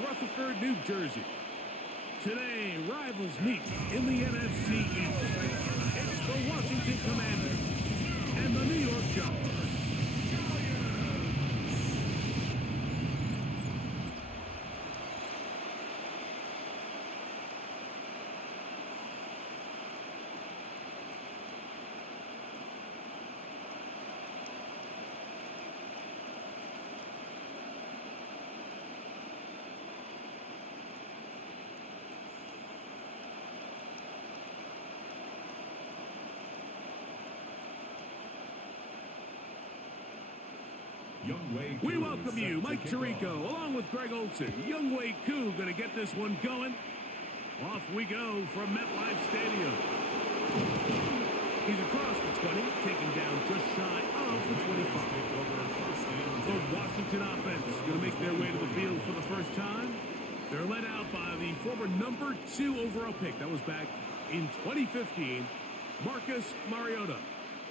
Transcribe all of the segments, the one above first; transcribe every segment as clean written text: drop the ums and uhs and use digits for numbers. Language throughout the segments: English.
Rutherford, New Jersey. Today, rivals meet in the NFC East. It's the Washington Commanders and the New York Giants. We welcome you, Mike Tirico, along with Greg Olson. Younghoe Koo going to get this one going. Off we go from MetLife Stadium. He's across the 20, taking down just shy of the 25. The Washington offense going to make their way to the field for the first time. They're led out by the former number 2 overall pick. That was back in 2015, Marcus Mariota.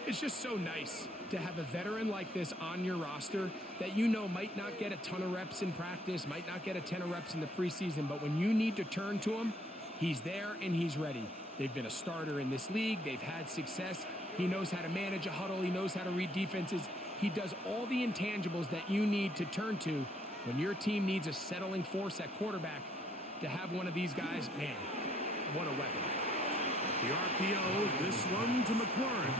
It's just so nice to have a veteran like this on your roster that you know might not get a ton of reps in practice, might not get a ton of reps in the preseason, but when you need to turn to him, he's there and he's ready. They've been a starter in this league. They've had success. He knows how to manage a huddle. He knows how to read defenses. He does all the intangibles that you need to turn to when your team needs a settling force at quarterback. To have one of these guys, man, what a weapon. The RPO, this one to McLaurin.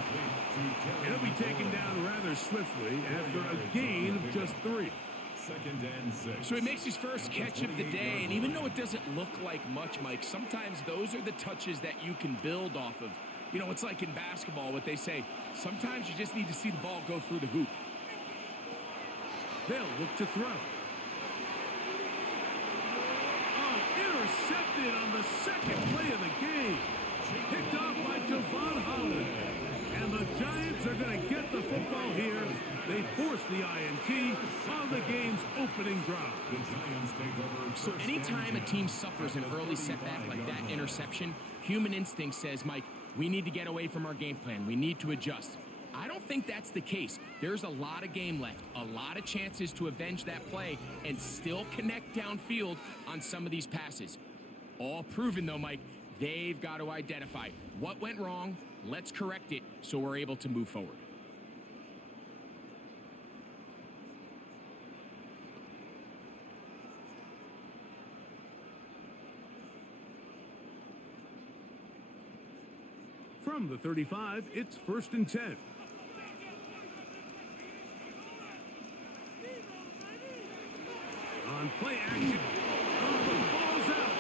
It'll be taken down rather swiftly after a gain of just 3. Second and 6. So he makes his first catch of the day, and even though it doesn't look like much, Mike, sometimes those are the touches that you can build off of. You know, it's like in basketball, what they say, sometimes you just need to see the ball go through the hoop. They'll look to throw. Oh, intercepted on the second play of the game. Picked off by Javon Holland. And the Giants are going to get the football here. They force the INT on the game's opening drive. So anytime a team suffers an early setback like that interception, human instinct says, Mike, we need to get away from our game plan. We need to adjust. I don't think that's the case. There's a lot of game left, a lot of chances to avenge that play and still connect downfield on some of these passes. All proven, though, Mike. They've got to identify what went wrong, let's correct it so we're able to move forward. From the 35, it's 1st and 10. On play action. Oh, the ball's out.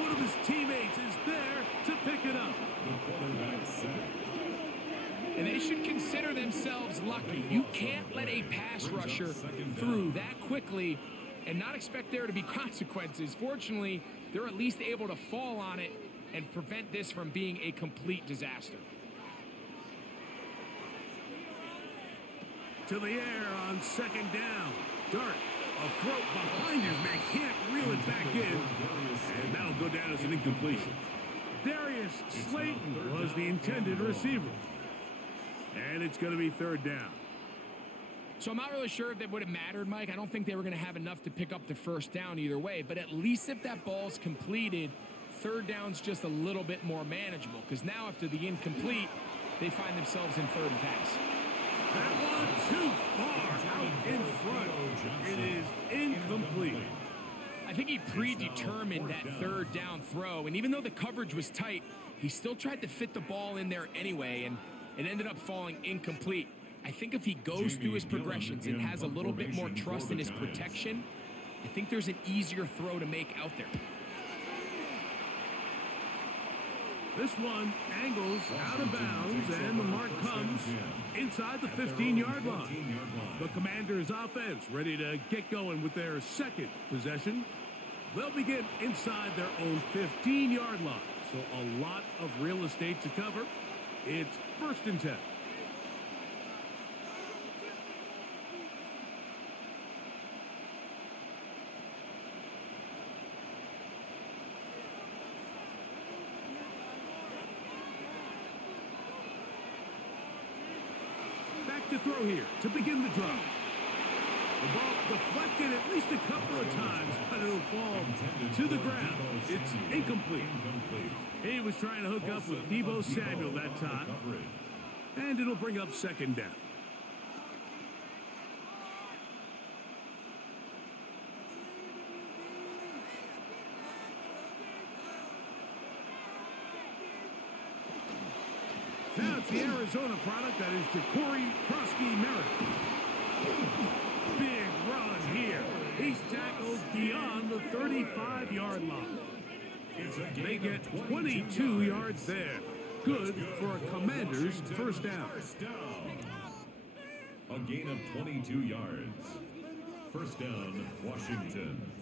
One of his teammates is there to pick it up. And they should consider themselves lucky. You can't let a pass rusher through that quickly and not expect there to be consequences. Fortunately, they're at least able to fall on it and prevent this from being a complete disaster. To the air on 2nd down. Dart, a throat behind his man, can't reel it back in. And that'll go down as an incompletion. Darius Slayton was the intended receiver. And it's going to be 3rd down. So I'm not really sure if that would have mattered, Mike. I don't think they were going to have enough to pick up the 1st down either way. But at least if that ball's completed, 3rd down's just a little bit more manageable. Because now after the incomplete, they find themselves in 3rd and pass. That one too far out in front. It is incomplete. I think he predetermined that 3rd down throw. And even though the coverage was tight, he still tried to fit the ball in there anyway. And it ended up falling incomplete. I think if he goes through his progressions and has a little bit more trust in his protection, I think there's an easier throw to make out there. This one angles out of bounds, and the mark comes inside the 15-yard line. The Commanders' offense ready to get going with their 2nd possession. They'll begin inside their own 15-yard line, so a lot of real estate to cover. It's 1st and 10. Back to throw here to begin the drive. The ball deflected at least a couple of times, but it'll fall to the ground. It's incomplete. He was trying to hook up with Deebo Samuel that time. And it'll bring up second down. Now it's the Arizona product that is Ja'Cory Krosky-Merritt. Big run here. He's tackled beyond the 35-yard line. They get 22 yards there. Good for a Commander's first down. A gain of 22 yards. First down, Washington.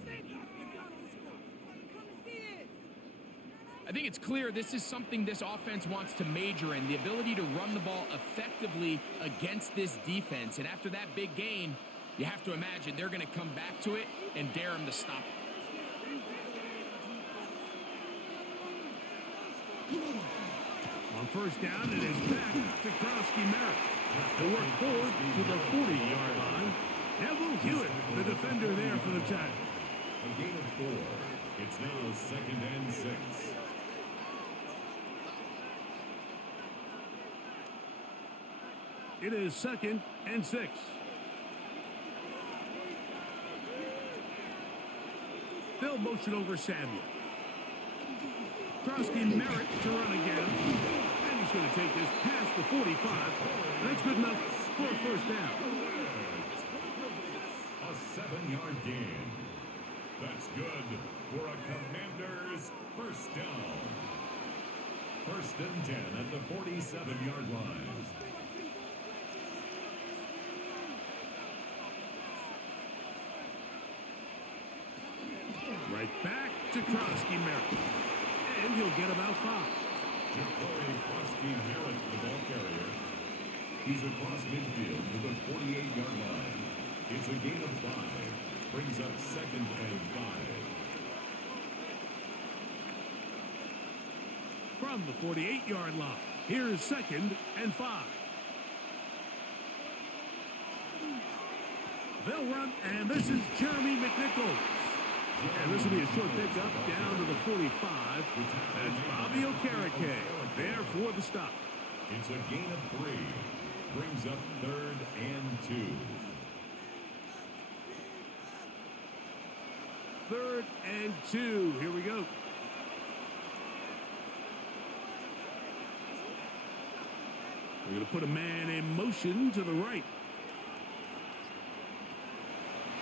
I think it's clear this is something this offense wants to major in, the ability to run the ball effectively against this defense. And after that big gain, you have to imagine they're going to come back to it and dare him to stop it. On first down, it is back to Krosky-Merritt. They'll work forward to the 40-yard line. Neville Hewitt, the defender there for the tackle. A gain of 4. It's now second and 6. It is second and 6. They'll motion over Samuel. Krosky-Merritt to run again. And he's going to take this past the 45. That's good enough for a first down. A 7-yard gain. That's good for a Commander's first down. First and 10 at the 47-yard line. Right back to Krosky-Merritt. And he'll get about 5. Ja'Cory Krosky-Merritt, the ball carrier. He's across midfield to the 48-yard line. It's a gain of 5. Brings up second and 5. From the 48-yard line, here's second and 5. They'll run, and this is Jeremy McNichols. And this will be a short pickup down to the 45. That's Bobby Okereke there for the stop. It's a gain of 3. Brings up third and 2. Third and 2. Here we go. We're going to put a man in motion to the right.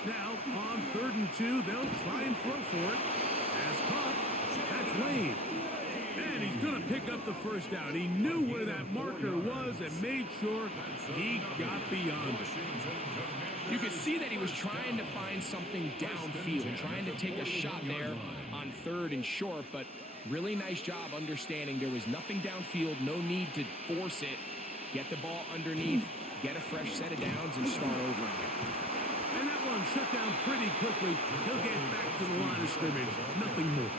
Now, on third and 2, they'll try and throw for it. As caught, that's Lane. And he's going to pick up the first down. He knew where that marker was and made sure he got beyond it. You could see that he was trying to find something downfield, trying to take a shot there on third and short, but really nice job understanding there was nothing downfield, no need to force it. Get the ball underneath, get a fresh set of downs, and start over again. And that one shut down pretty quickly. He'll get back to the line of scrimmage. Nothing more.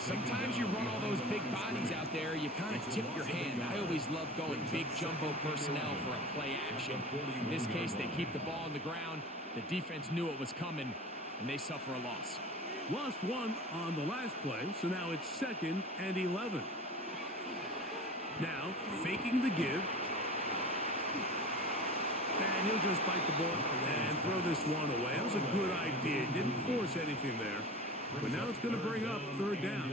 Sometimes you run all those big bodies out there, you kind of tip your hand. I always love going big jumbo personnel for a play action. In this case, they keep the ball on the ground. The defense knew it was coming, and they suffer a loss. Lost one on the last play, so now it's second and 11. Now, faking the give. And he'll just bite the ball and throw this one away. That was a good idea. Didn't force anything there. But now it's going to bring up third down.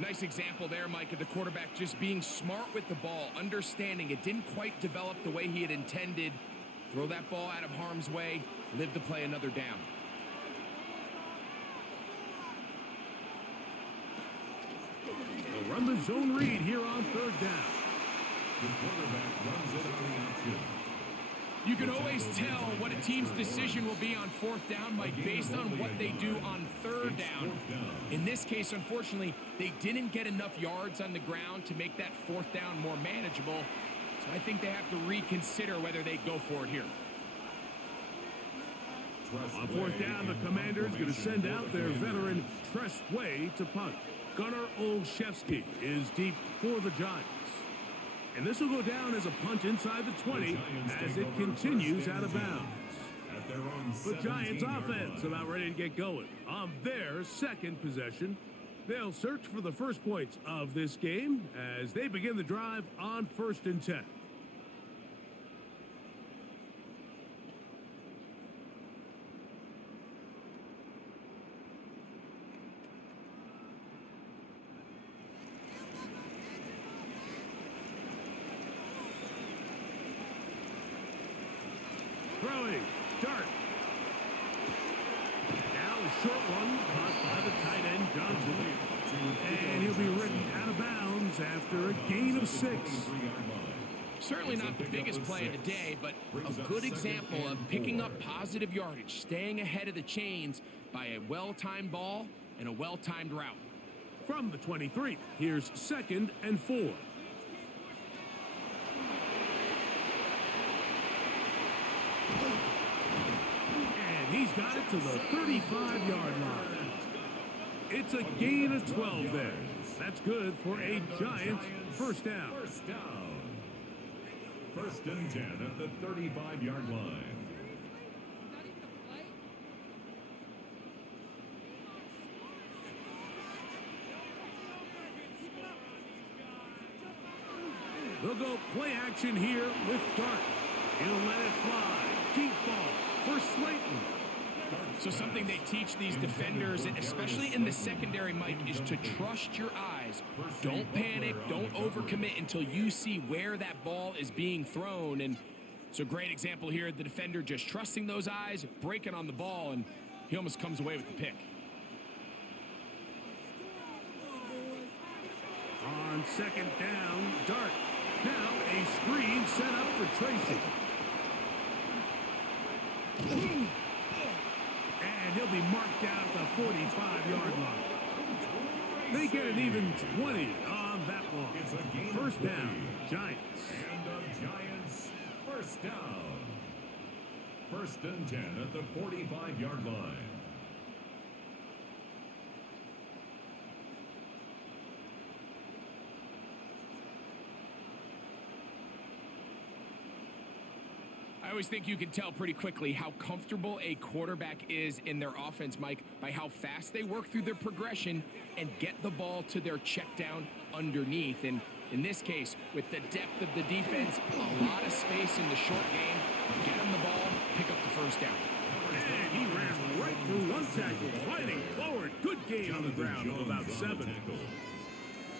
Nice example there, Mike, of the quarterback just being smart with the ball, understanding it didn't quite develop the way he had intended. Throw that ball out of harm's way, live to play another down. They'll run the zone read here on third down. The quarterback runs it on the option. You can always tell what a team's decision will be on fourth down, Mike, based on what they do on third down. In this case, unfortunately, they didn't get enough yards on the ground to make that fourth down more manageable. So I think they have to reconsider whether they go for it here. On fourth down, the Commanders going to send out their veteran Tress Way to punt. Gunnar Olszewski is deep for the Giants. And this will go down as a punt inside the 20 as it continues out of bounds. They're on The Giants 17-yard offense line. about ready to get going. On their second possession, they'll search for the first points of this game as they begin the drive on 1st and 10. Throwing, dart. Now a short one, caught by the tight end Johnson. And he'll be ridden out of bounds after a gain of 6. Certainly not the biggest play of the day, but a good example of picking up positive yardage, staying ahead of the chains by a well-timed ball and a well-timed route. From the 23, here's 2nd and 4. And he's got it to the 35-yard line. It's a gain of 12 there. That's good for a Giants first down. First down. 1st and 10 at the 35-yard line. They'll go play action here with Dart. He'll let it fly. Deep ball for Slayton. So something they teach these defenders, especially in the secondary, Mike, is to trust your eyes. Don't panic, don't overcommit until you see where that ball is being thrown. And it's a great example here, the defender just trusting those eyes, breaking on the ball, and he almost comes away with the pick. On 2nd down, Dart. Now a screen set up for Tracy. And he'll be marked down at the 45-yard line. They get an even 20 on that one. It's a gain of 1st down, 20. Giants. And the Giants first down. 1st and 10 at the 45-yard line. I always think you can tell pretty quickly how comfortable a quarterback is in their offense, Mike, by how fast they work through their progression and get the ball to their check down underneath. And in this case, with the depth of the defense, a lot of space in the short game, get him the ball, pick up the first down. And he ran right through one tackle, fighting forward. Good gain on the ground of about 7.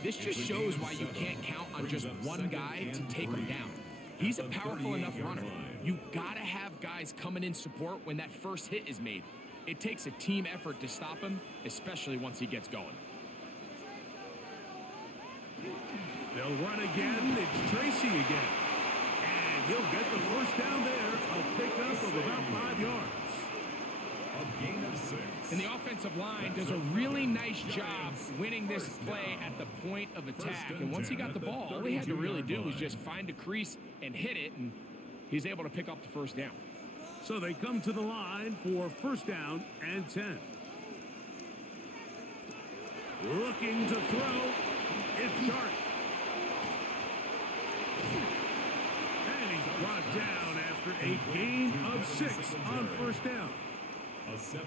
This just shows why you can't count on just one guy to take him down. He's a powerful enough runner. You gotta have guys coming in support when that first hit is made. It takes a team effort to stop him, especially once he gets going. They'll run again. It's Tracy again. And he'll get the first down there. A pickup of about 5 yards. A gain of 6. And the offensive line does a really nice job winning this play at the point of attack. And once he got the ball, all he had to really do was just find a crease and hit it, and he's able to pick up the first down. So they come to the line for 1st down and 10. Looking to throw. It's Dart. And he's brought down after a gain of 6 on 1st down.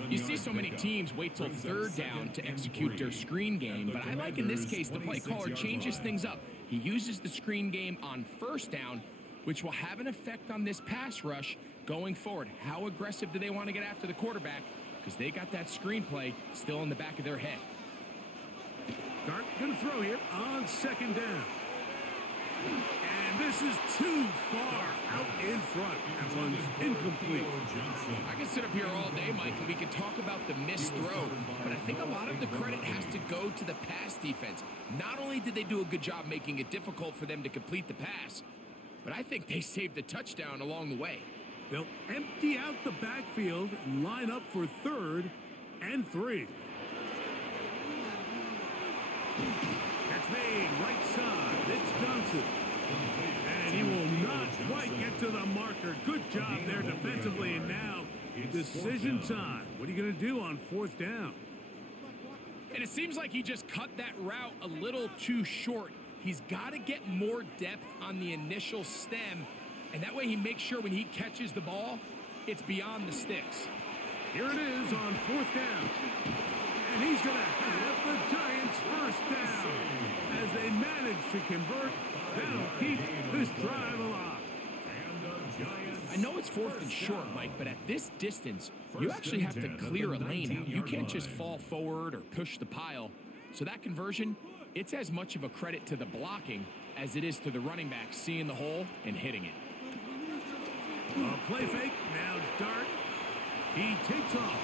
You see so many teams wait till 3rd down to execute their screen game, but I like in this case the play caller changes things up. He uses the screen game on 1st down, which will have an effect on this pass rush going forward. How aggressive do they want to get after the quarterback? Because they got that screen play still in the back of their head. Dart going to throw here on 2nd down. And this is too far out in front. That one's incomplete. I can sit up here all day, Mike, and we can talk about the missed throw, but I think a lot of the credit has to go to the pass defense. Not only did they do a good job making it difficult for them to complete the pass, but I think they saved a touchdown along the way. They'll empty out the backfield and line up for 3rd and 3. That's made right side. It's Johnson. And he will not quite get to the marker. Good job there defensively. And now decision time. What are you going to do on 4th down? And it seems like he just cut that route a little too short. He's got to get more depth on the initial stem, and that way he makes sure when he catches the ball, It's beyond the sticks. Here it is on 4th down. And he's going to have the Giants first down as they manage to convert. That'll keep this drive alive. I know it's 4th and short, Mike, but at this distance, you actually have to clear a lane out. You can't just fall forward or push the pile. So that conversion, it's as much of a credit to the blocking as it is to the running back seeing the hole and hitting it. Play fake, now dart. He takes off.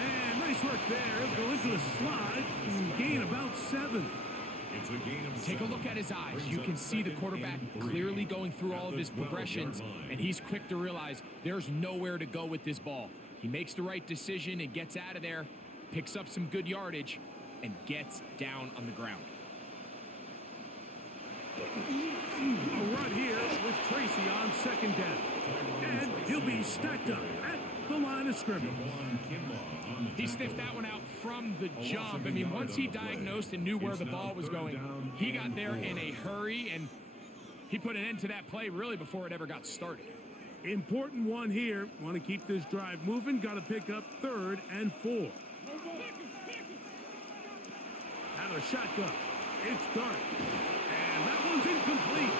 And nice work there. Go into the slide and gain about 7. It's a gain of Take a look at his eyes. You can see the quarterback clearly going through all of his progressions, and he's quick to realize there's nowhere to go with this ball. He makes the right decision and gets out of there, picks up some good yardage, and gets down on the ground. A run here with Tracy on 2nd down. And he'll be stacked up at the line of scrimmage. He sniffed that one out from the jump. I mean, once he diagnosed and knew where the ball was going, he got there in a hurry, and he put an end to that play really before it ever got started. Important one here. Want to keep this drive moving. Got to pick up 3rd and 4. Out of shotgun. It's Dart. And that one's incomplete.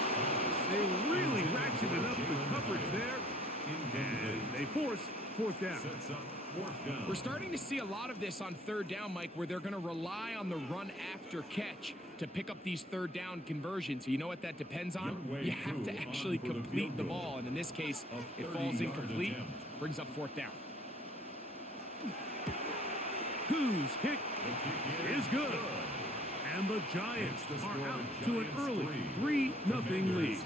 They really ratcheted up the coverage there. And they force 4th down. We're starting to see a lot of this on 3rd down, Mike, where they're going to rely on the run after catch to pick up these 3rd down conversions. You know what that depends on? You have to actually complete the ball, and in this case, it falls incomplete, brings up 4th down. Whose kick is good. And the Giants are out to an early 3-0 lead.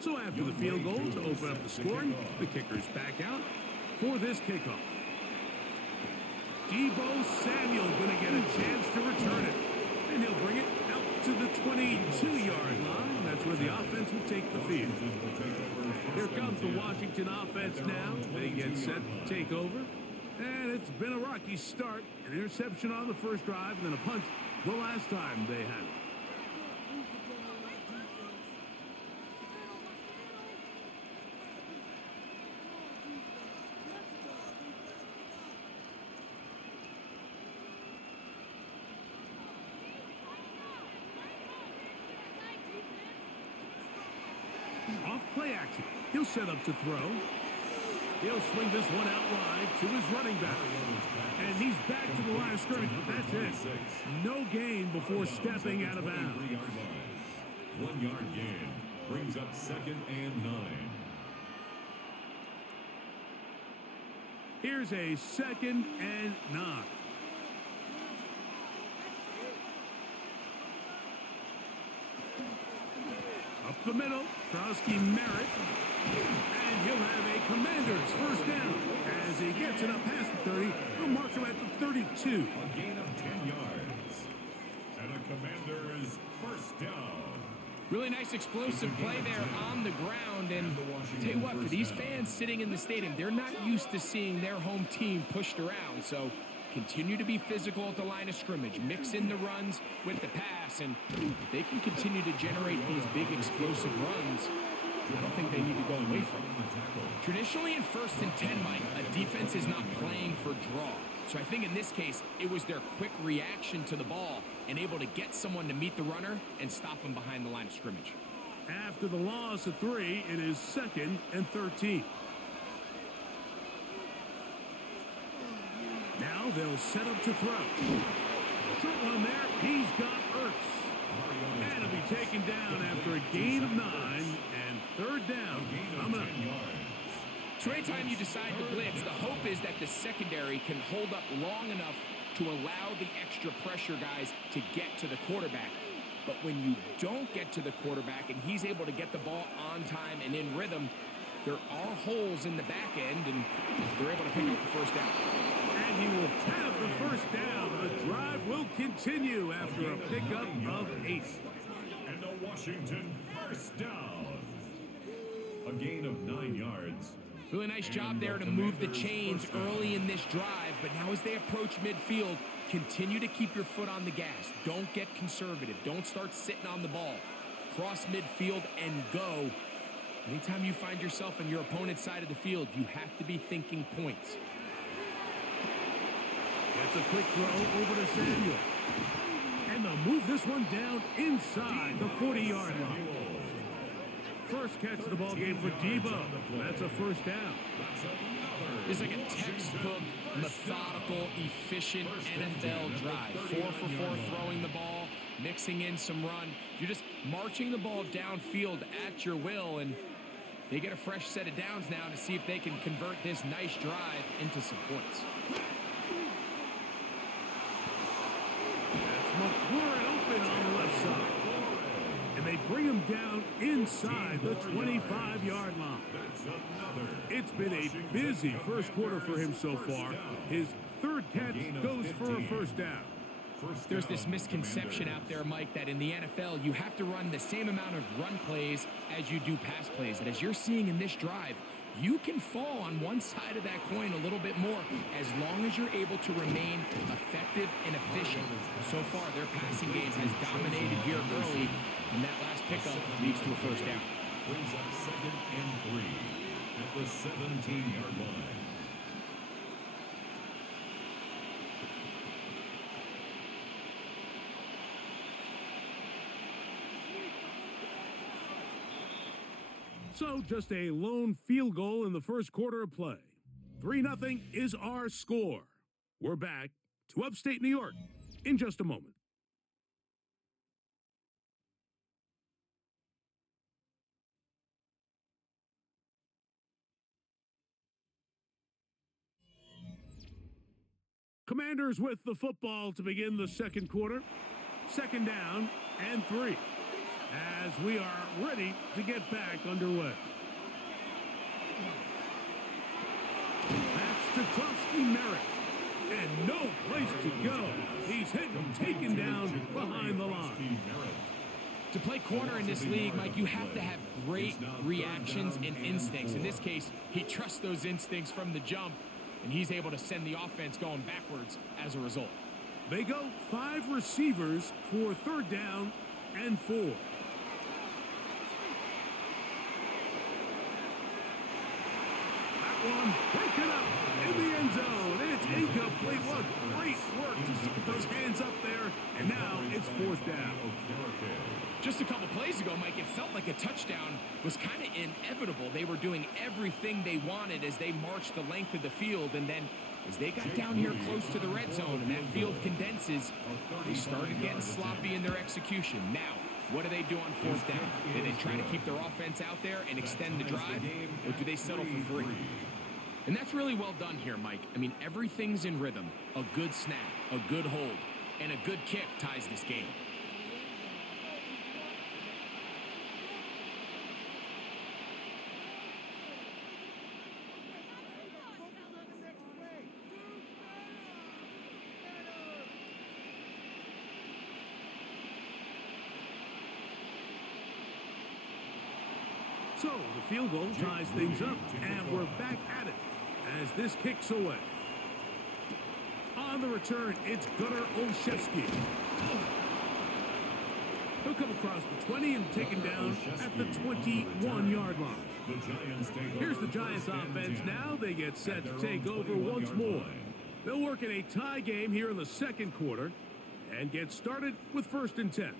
So after the field goal to open up the scoring, the kicker's back out for this kickoff. Deebo Samuel going to get a chance to return it. And he'll bring it out to the 22-yard line. That's where the offense will take the field. Here comes the Washington offense now. They get set to take over. And it's been a rocky start. An interception on the first drive and then a punt the last time they had it. Off play action. He'll set up to throw. He'll swing this one out wide to his running back. And he's back to the line of scrimmage, but that's it. No gain before stepping out of bounds. 1 yard gain brings up 2nd and 9. Here's a 2nd and 9. Up the middle, Krowski Merritt, and he'll have a Commander's first down. As he gets it up past the 30, he'll mark him at the 32. A gain of 10 yards. And a Commander's first down. Really nice explosive play there on the ground. And tell you what, for these fans sitting in the stadium, they're not used to seeing their home team pushed around. So continue to be physical at the line of scrimmage. Mix in the runs with the pass. And if they can continue to generate these big explosive runs, I don't think they need to go away from it. Traditionally in 1st and 10, Mike, a defense is not playing for draw. So I think in this case, it was their quick reaction to the ball and able to get someone to meet the runner and stop him behind the line of scrimmage. After the loss of 3, it is 2nd and 13. Now they'll set up to throw. Short one there. He's got Ertz. And he'll be taken down after a gain of 9 and 3rd down. Coming up. So anytime you decide to blitz, the hope is that the secondary can hold up long enough to allow the extra pressure guys to get to the quarterback. But when you don't get to the quarterback and he's able to get the ball on time and in rhythm, there are holes in the back end, and they're able to pick up the first down. And he will have the first down. The drive will continue after a pickup of 8. And the Washington first down. A gain of 9 yards. Really nice job there to move the chains early in this drive, but now as they approach midfield, continue to keep your foot on the gas. Don't get conservative. Don't start sitting on the ball. Cross midfield and go. Anytime you find yourself on your opponent's side of the field, you have to be thinking points. That's a quick throw over to Samuel. And they'll move this one down inside the 40-yard line. First catch of the ball game for Debo. That's a first down. It's like a textbook, methodical, efficient NFL drive. 4 for 4 throwing the ball, mixing in some run. You're just marching the ball downfield at your will, and they get a fresh set of downs now to see if they can convert this nice drive into some points. That's McLaurin open on the left side. And they bring him down inside the 25-yard line. It's been a busy first quarter for him so far. His third catch goes for a first down. There's this misconception out there, Mike, that in the NFL, you have to run the same amount of run plays as you do pass plays. And as you're seeing in this drive, you can fall on one side of that coin a little bit more as long as you're able to remain effective and efficient. So far, their passing game has dominated here early, and that last pickup leads to a first down. Brings up 2nd and 3 at the 17-yard line. So just a lone field goal in the first quarter of play. 3-0 is our score. We're back to upstate New York in just a moment. Commanders with the football to begin the second quarter. 2nd down and 3. As we are ready to get back underway. That's to Krosky Merritt. And no place to go. He's hit and taken down behind the line. To play corner in this league, Mike, you have to have great reactions and instincts. In this case, he trusts those instincts from the jump, and he's able to send the offense going backwards as a result. They go 5 receivers for 3rd down and 4. One, break it up in the end zone. It's incomplete. What great work to get those hands up there. And now it's 4th down. Just a couple plays ago, Mike, it felt like a touchdown was kind of inevitable. They were doing everything they wanted as they marched the length of the field. And then as they got down here close to the red zone and that field condenses, they started getting sloppy in their execution. Now, what do they do on 4th down? Do they try to keep their offense out there and extend the drive, or do they settle for 3? And that's really well done here, Mike. I mean, everything's in rhythm. A good snap, a good hold, and a good kick ties this game. So the field goal ties things up, and we're back at it as this kicks away. On the return, it's Gunnar Olszewski. He'll come across the 20 and taken down at the 21-yard line. Here's the Giants offense now. They get set to take over once more. They'll work in a tie game here in the second quarter and get started with 1st and 10.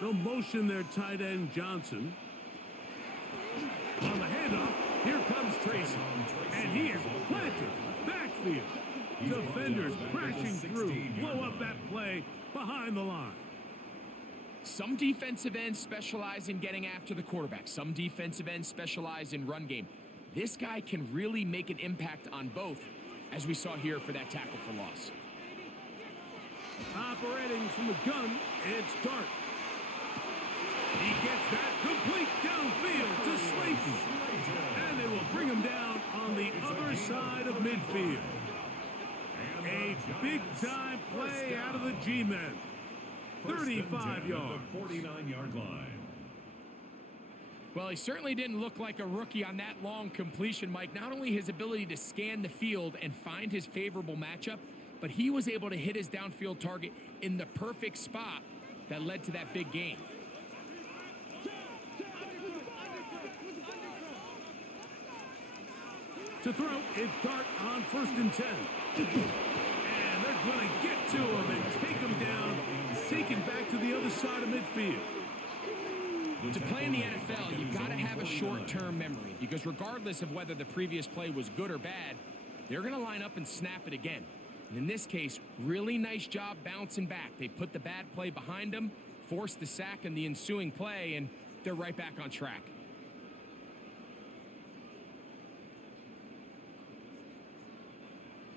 They'll motion their tight end Johnson. On the handoff, here comes Tracy. And he is planted backfield. Defenders crashing through, blow up that play behind the line. Some defensive ends specialize in getting after the quarterback. Some defensive ends specialize in run game. This guy can really make an impact on both, as we saw here for that tackle for loss. Operating from the gun, it's Dart. He gets that complete downfield to Slayton. And it will bring him down on the other side of midfield. A big-time play out of the G-men. 35 yards. 49-yard line. Well, he certainly didn't look like a rookie on that long completion, Mike. Not only his ability to scan the field and find his favorable matchup, but he was able to hit his downfield target in the perfect spot that led to that big gain. To throw, it's Dart on 1st and 10. And they're going to get to him and take him down, taken back to the other side of midfield. To play in the NFL, you've got to have a short-term memory, because regardless of whether the previous play was good or bad, they're going to line up and snap it again. And in this case, really nice job bouncing back. They put the bad play behind them, forced the sack in the ensuing play, and they're right back on track.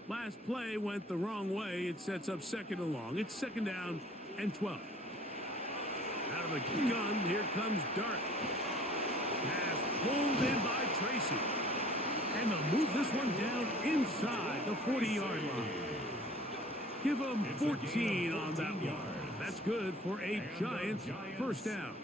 Last play went the wrong way. It sets up 2nd and long. It's 2nd down and 12. Out of the gun, here comes Dart. Pass pulled in by Tracy. And they'll move this one down inside the 40-yard line. Give them 14 on that one. That's good for a Giants first down.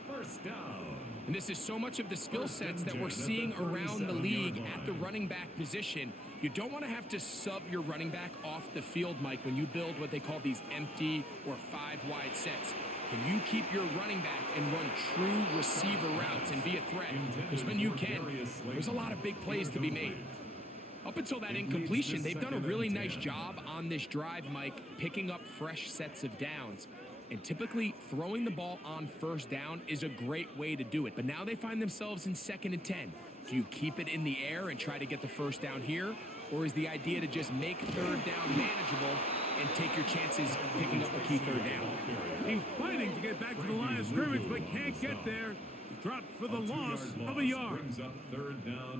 And this is so much of the skill sets that we're seeing around the league at the running back position. You don't want to have to sub your running back off the field, Mike, when you build what they call these empty or 5-wide sets. Can you keep your running back and run true receiver routes and be a threat? Because when you can, there's a lot of big plays to be made. Up until that incompletion, they've done a really nice job on this drive, Mike, picking up fresh sets of downs. And typically, throwing the ball on 1st down is a great way to do it. But now they find themselves in 2nd and 10. Do you keep it in the air and try to get the 1st down here? Or is the idea to just make 3rd down manageable and take your chances picking up a key 3rd down? He's fighting to get back to the line of scrimmage, but can't get there. Dropped for the loss of a yard.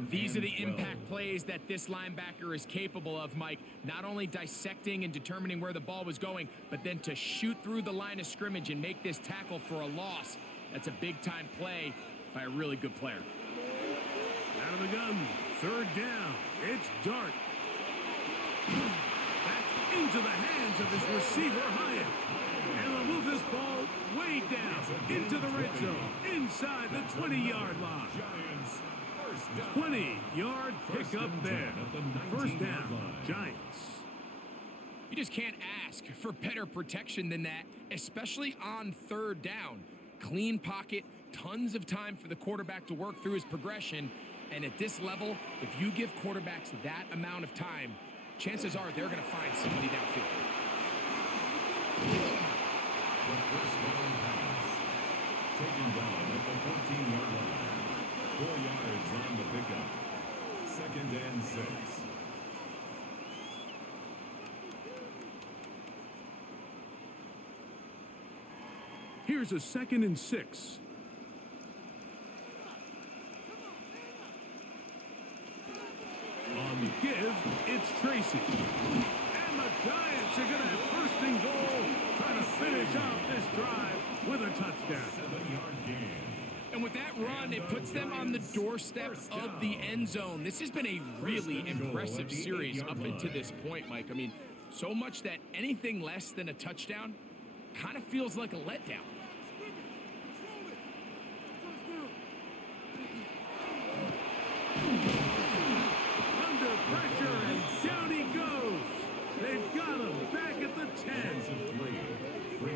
These are the impact plays that this linebacker is capable of, Mike. Not only dissecting and determining where the ball was going, but then to shoot through the line of scrimmage and make this tackle for a loss. That's a big-time play by a really good player. Out of the gun, 3rd down. It's Dart. Back into the hands of his receiver, Hyatt. And they'll move this ball way down into the red zone, inside the 20-yard line. 20-yard pickup there. 1st down, Giants. You just can't ask for better protection than that, especially on 3rd down. Clean pocket, tons of time for the quarterback to work through his progression. And at this level, if you give quarterbacks that amount of time, chances are they're going to find somebody downfield. The 1st down pass. Taken down at the 14-yard line. 4 yards on the pickup. 2nd and 6. Here's a 2nd and 6. On the give, it's Tracy. And the Giants are going to have 1st and goal, trying to finish off this drive with a touchdown. 7-yard gain. And with that run, it puts them on the doorstep of the end zone. This has been a really impressive series up until this point, Mike. I mean, so much that anything less than a touchdown kind of feels like a letdown. Under pressure, and down he goes. They've got him back at the 10.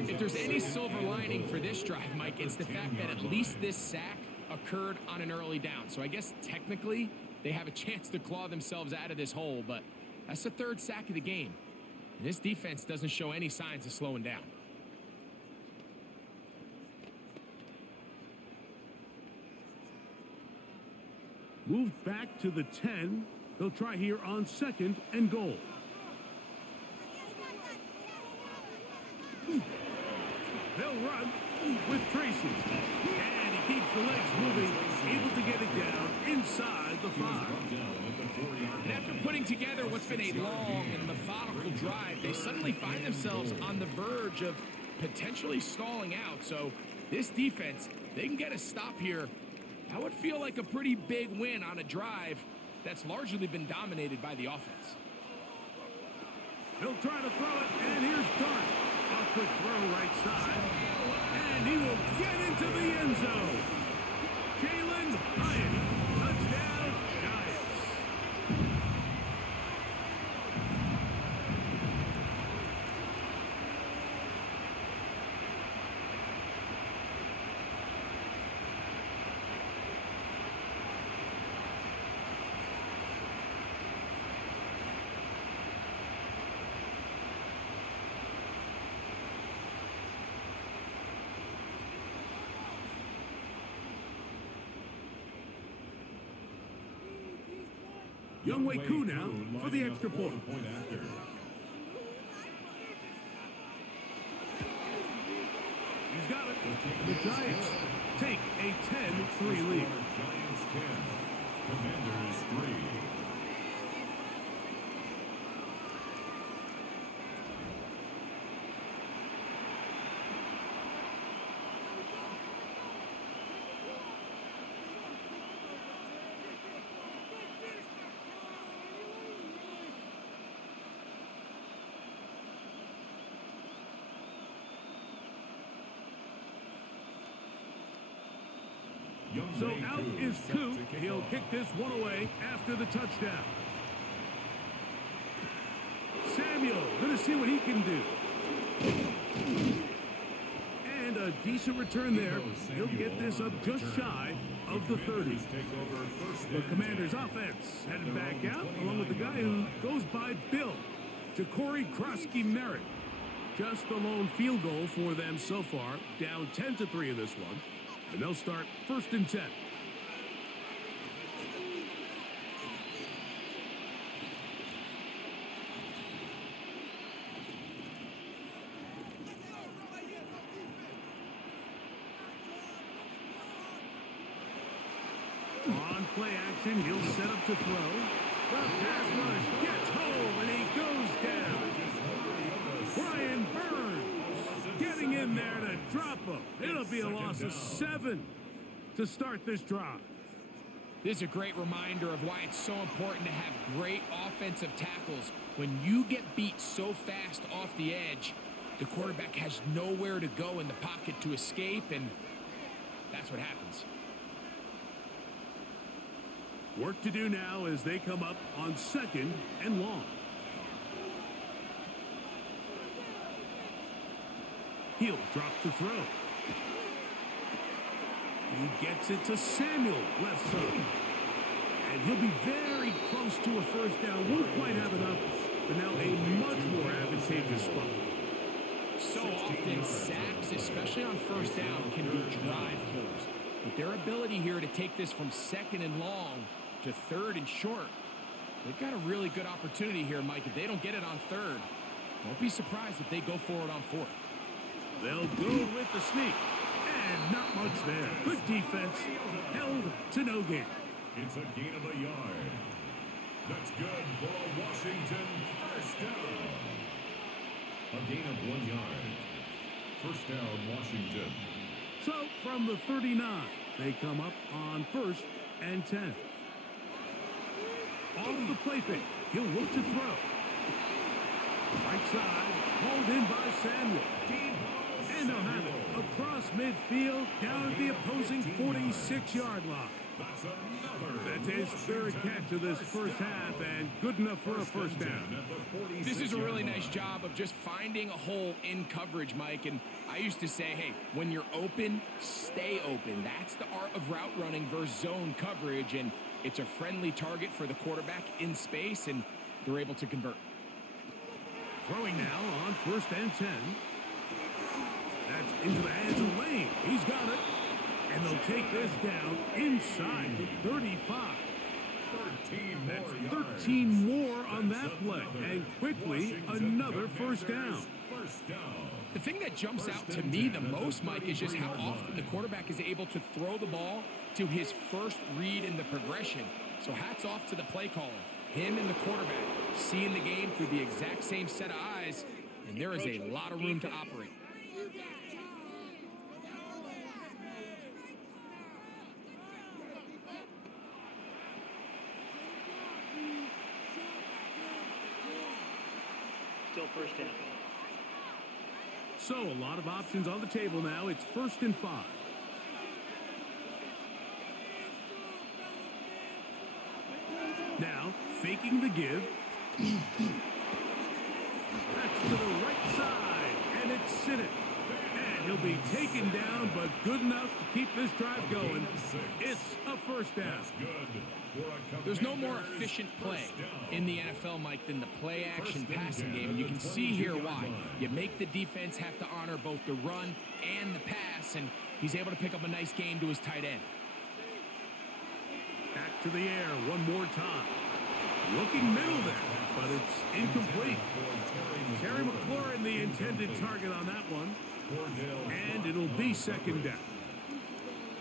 If there's any silver lining for this drive, Mike, it's the fact that at least this sack occurred on an early down. So I guess technically they have a chance to claw themselves out of this hole, but that's the 3rd sack of the game. And this defense doesn't show any signs of slowing down. Moved back to the 10. They'll try here on 2nd and goal. They'll run with Tracy. And he keeps the legs moving, able to get it down inside the 5. And after putting together what's been a long and methodical drive, they suddenly find themselves on the verge of potentially stalling out. So this defense, they can get a stop here. That would feel like a pretty big win on a drive that's largely been dominated by the offense. He'll try to throw it, and here's Dart. A quick throw right side, and he will get into the end zone. Jalen Hyatt, touchdown, Giants. Youngway Koo now for the extra point. He's got it. The Giants take a 10-3 lead. Giants 10, Commanders 3. So out is Koo. He'll kick this one away after the touchdown. Samuel, going to see what he can do. And a decent return there. He'll get this up just shy of the 30. The Commanders' offense headed back out, along with the guy who goes by Bill, Ja'Cory Krosky-Merritt. Just the lone field goal for them so far, down 10-3 in this one. And they'll start 1st and 10. On play action, he'll set up to throw. The pass rush gets home, and he goes down. Brian Burns getting in there to drop him. It'll be a loss of 7 to start this drive. This is a great reminder of why it's so important to have great offensive tackles. When you get beat so fast off the edge, the quarterback has nowhere to go in the pocket to escape, and that's what happens. Work to do now as they come up on 2nd and long. He'll drop to throw. He gets it to Samuel, left side. And he'll be very close to a first down. Won't quite have enough, but now a much more advantageous spot. So often, sacks, especially on first down, can be drive killers. But their ability here to take this from 2nd and long to 3rd and short, they've got a really good opportunity here, Mike. If they don't get it on 3rd, don't be surprised if they go for it on 4th. They'll go with the sneak. And not much there. Good defense. Held to no gain. It's a gain of a yard. That's good for a Washington first down. A gain of 1 yard. First down, Washington. So from the 39, they come up on 1st and 10. Off the play fake. He'll look to throw. Right side, hauled in by Samuel. And they'll have it across midfield, down at the opposing 46-yard line. That's his 3rd catch of this first half, and good enough for a first down. This is a really nice job of just finding a hole in coverage, Mike. And I used to say, hey, when you're open, stay open. That's the art of route running versus zone coverage, and it's a friendly target for the quarterback in space, and they're able to convert. Throwing now on 1st and 10. That's into the hands of Lane. He's got it. And they'll take this down inside the 35. That's 13 more on that play. And quickly, another first down. The thing that jumps out to me the most, Mike, is just how often the quarterback is able to throw the ball to his first read in the progression. So hats off to the play caller. Him and the quarterback seeing the game through the exact same set of eyes, and there is a lot of room to operate. Still first down. So a lot of options on the table now. It's 1st and 5. Now, faking the give. That's to the right side, and it's Sinnott. And he'll be taken down, but good enough to keep this drive going. It's a first down. There's no more efficient play in the NFL, Mike, than the play-action passing game. And you can see here why. You make the defense have to honor both the run and the pass, and he's able to pick up a nice gain to his tight end. Back to the air one more time. Looking middle there, but it's incomplete. Terry McLaurin, the intended target on that one. And it'll be 2nd down.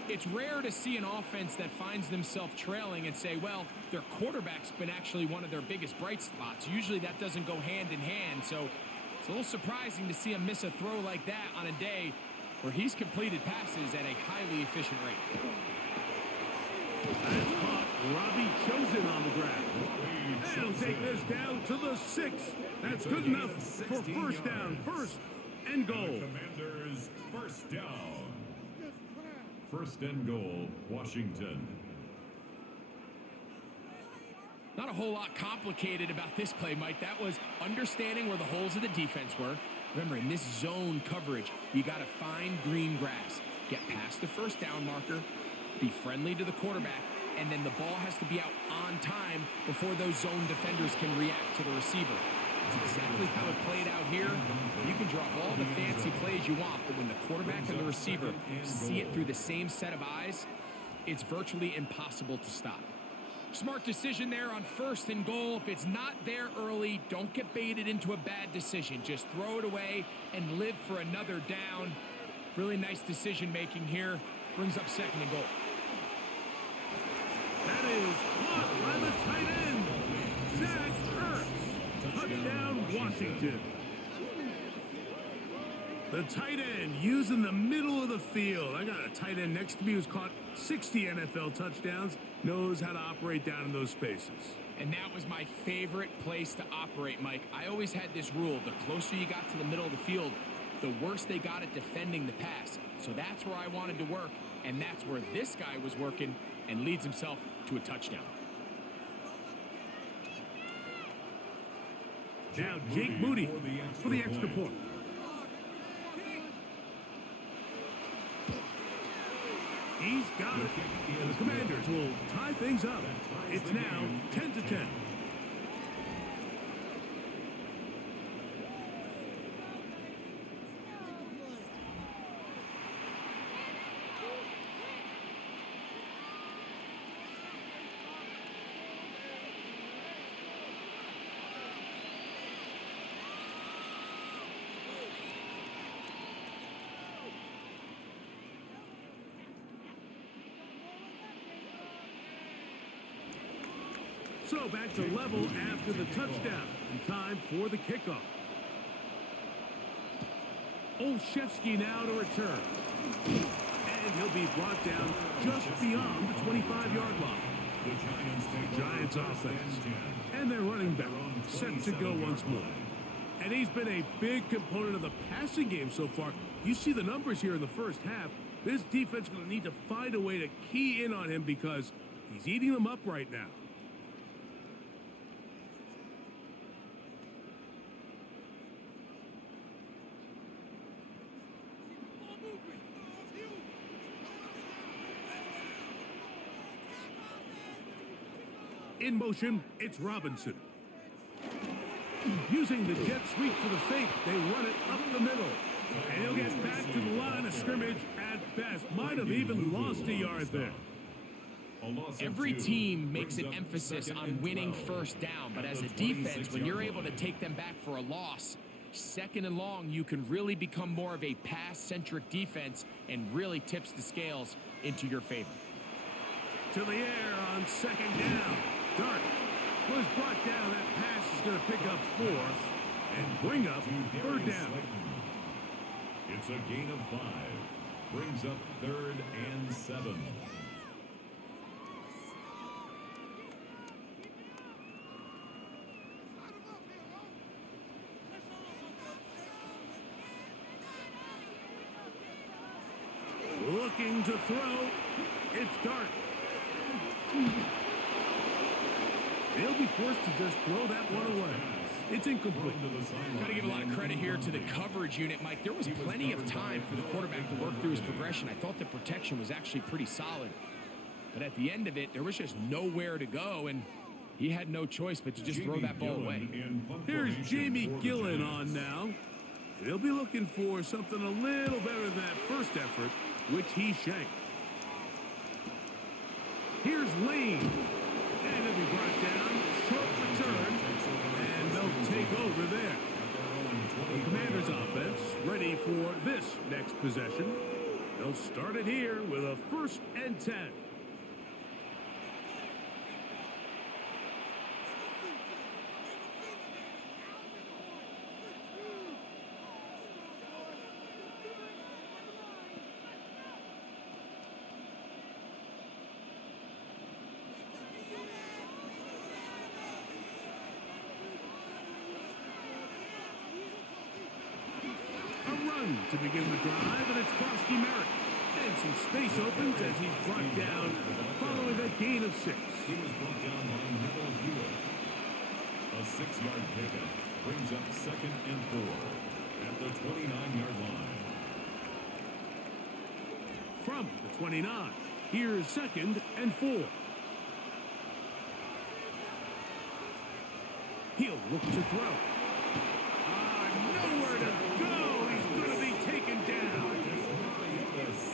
It's rare to see an offense that finds themselves trailing and say, well, their quarterback's been actually one of their biggest bright spots. Usually that doesn't go hand in hand, so it's a little surprising to see him miss a throw like that on a day where he's completed passes at a highly efficient rate. That's caught. Robbie Chosen on the ground. And he'll take this down to the 6. That's good enough for first down. 1st and goal. Commanders, first down. 1st and goal, Washington. Not a whole lot complicated about this play, Mike. That was understanding where the holes of the defense were. Remember, in this zone coverage, you got to find green grass. Get past the first down marker, be friendly to the quarterback, and then the ball has to be out on time before those zone defenders can react to the receiver. That's exactly how it played out here. You can draw all the fancy plays you want, but when the quarterback and the receiver see it through the same set of eyes, it's virtually impossible to stop. Smart decision there on 1st and goal. If it's not there early, don't get baited into a bad decision. Just throw it away and live for another down. Really nice decision making here. Brings up 2nd and goal. That is caught by the tight end, Zach Ertz. Touchdown, Washington. The tight end using the middle of the field. I got a tight end next to me who's caught 60 NFL touchdowns, knows how to operate down in those spaces. And that was my favorite place to operate, Mike. I always had this rule. The closer you got to the middle of the field, the worse they got at defending the pass. So that's where I wanted to work, and that's where this guy was working and leads himself to a touchdown. Now Jake Moody for the extra point. He's got it. And the Commanders will tie things up. It's now 10-10. So back to level after the touchdown. And time for the kickoff. Olszewski now to return. And he'll be brought down just beyond the 25-yard line. The Giants offense. And their running back set to go once more. And he's been a big component of the passing game so far. You see the numbers here in the first half. This defense is going to need to find a way to key in on him because he's eating them up right now. In motion, it's Robinson. Using the jet sweep for the fake, they run it up the middle. And he'll get back to the line of scrimmage at best. Might have even lost a yard there. A loss of Every 2 team makes brings an up emphasis 2nd on and winning 12 first down, but at as the a defense, when you're 26-yard able to line. take them back for a loss, 2nd and long, you can really become more of a pass-centric defense and really tips the scales into your favor. To the air on 2nd down. Dart was brought down. That pass is going to pick up 4 and bring up To 3rd Darius down. Slayton. It's a gain of 5. Brings up 3rd and 7. Looking to throw. It's Dart. They'll be forced to just throw that one away. It's incomplete. Got to give a lot of credit here to the coverage unit, Mike. There was plenty of time for the quarterback to work through his progression. I thought the protection was actually pretty solid. But at the end of it, there was just nowhere to go, and he had no choice but to just throw that ball away. Here's Jamie Gillen on now. He'll be looking for something a little better than that first effort, which he shanked. Here's Lane. And it'll be brought down. Short return. And they'll take over there. The Commanders' offense ready for this next possession. They'll start it here with a 1st and 10. To begin the drive, and it's Krosky Merritt. And some space opens as he's brought down following that gain of 6. He was brought down by Neville Hewitt. A 6-yard pickup brings up 2nd and 4 at the 29-yard line. From the 29, here's 2nd and 4. He'll look to throw. Nowhere to go. He's going to be taken down.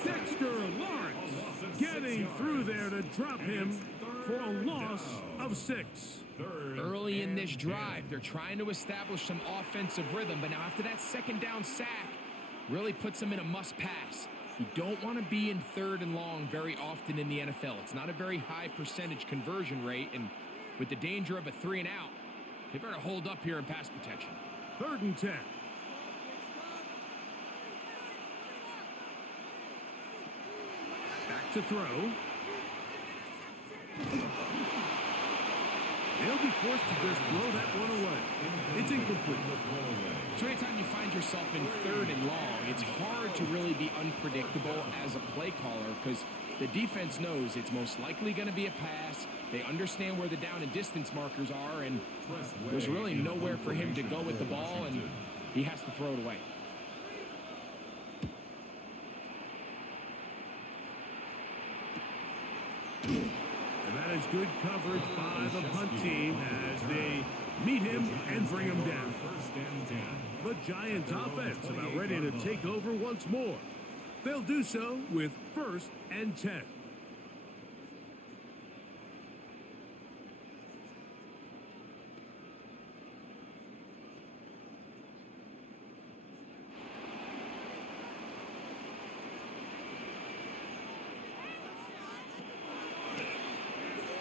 Dexter Lawrence getting through there to drop him for a loss of 6. Early in this drive, they're trying to establish some offensive rhythm, but now after that 2nd down sack, really puts them in a must-pass. You don't want to be in 3rd and long very often in the NFL. It's not a very high percentage conversion rate, and with the danger of a 3 and out, they better hold up here in pass protection. 3rd and 10. Back to throw. They'll be forced to just throw that one away. It's incomplete. So anytime you find yourself in 3rd and long, it's hard to really be unpredictable as a play caller because the defense knows it's most likely going to be a pass. They understand where the down and distance markers are, and there's really nowhere for him to go with the ball, and he has to throw it away. And that is good coverage by the punt team as they meet him and bring him down. 1st and 10. The Giants offense about ready to take over once more. They'll do so with 1st and 10.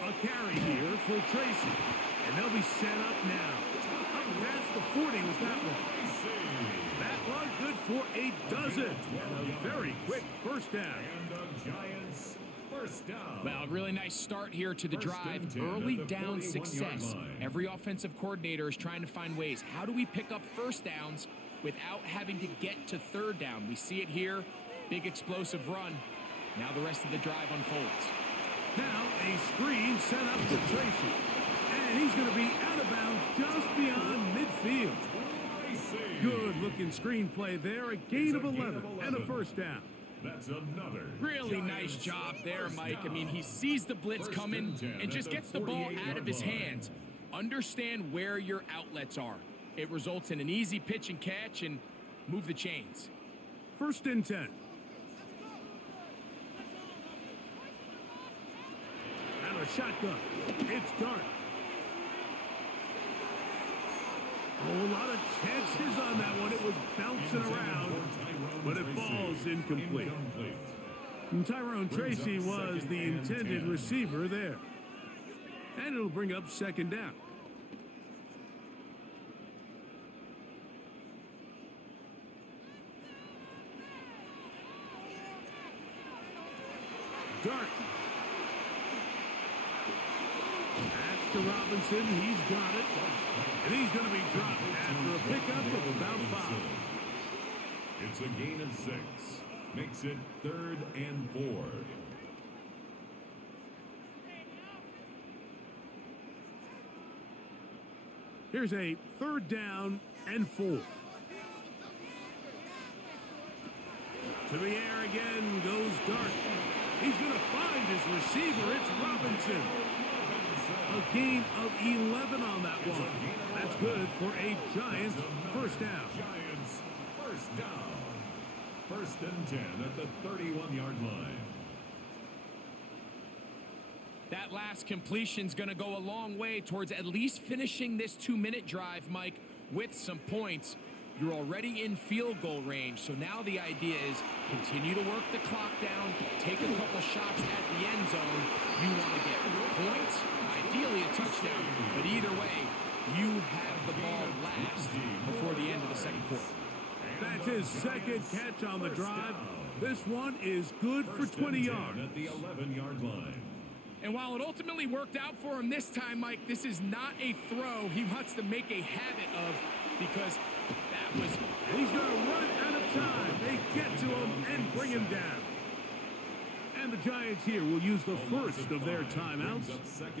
A carry here for Tracy. And they'll be set up now. Up past the 40 with that one. That one good for a dozen. And a very quick 1st down. And the Giants, 1st down. Well, a really nice start here to the drive. Early down success. Every offensive coordinator is trying to find ways. How do we pick up 1st downs without having to get to 3rd down? We see it here. Big explosive run. Now the rest of the drive unfolds. Now a screen set up to Tracy. And he's going to be out of bounds just beyond midfield. Good looking screenplay there. A gain of 11 and a 1st down. That's another. Really nice job there, Mike. I mean, he sees the blitz coming and just gets the ball out of his hands. Understand where your outlets are. It results in an easy pitch and catch and move the chains. 1st and 10. A shotgun. It's Dart. Oh, a lot of chances on that one. It was bouncing around, but it falls incomplete. And Tyrone Tracy was the intended receiver there. And it'll bring up second down. Dart. That's to Robinson. He's got it. And he's going to be dropped after a pickup of about 5. It's a gain of 6. Makes it 3rd and 4. Here's a 3rd down and 4. To the air again goes Dart. He's going to find his receiver. It's Robinson. A gain of 11 on that one. That's good for a Giants first down. Giants first down. 1st and 10 at the 31-yard line. That last completion's going to go a long way towards at least finishing this 2-minute drive, Mike, with some points. You're already in field goal range, so now the idea is continue to work the clock down, take a couple shots at the end zone. You want to get points, ideally a touchdown, but either way, you have the ball last before the end of the second quarter. That's his second catch on the drive. This one is good for 20 yards. At the 11-yard line. And while it ultimately worked out for him this time, Mike, this is not a throw he wants to make a habit of, because that was... He's going to run out of time. They get to him and bring him down. And the Giants here will use the first of their timeouts.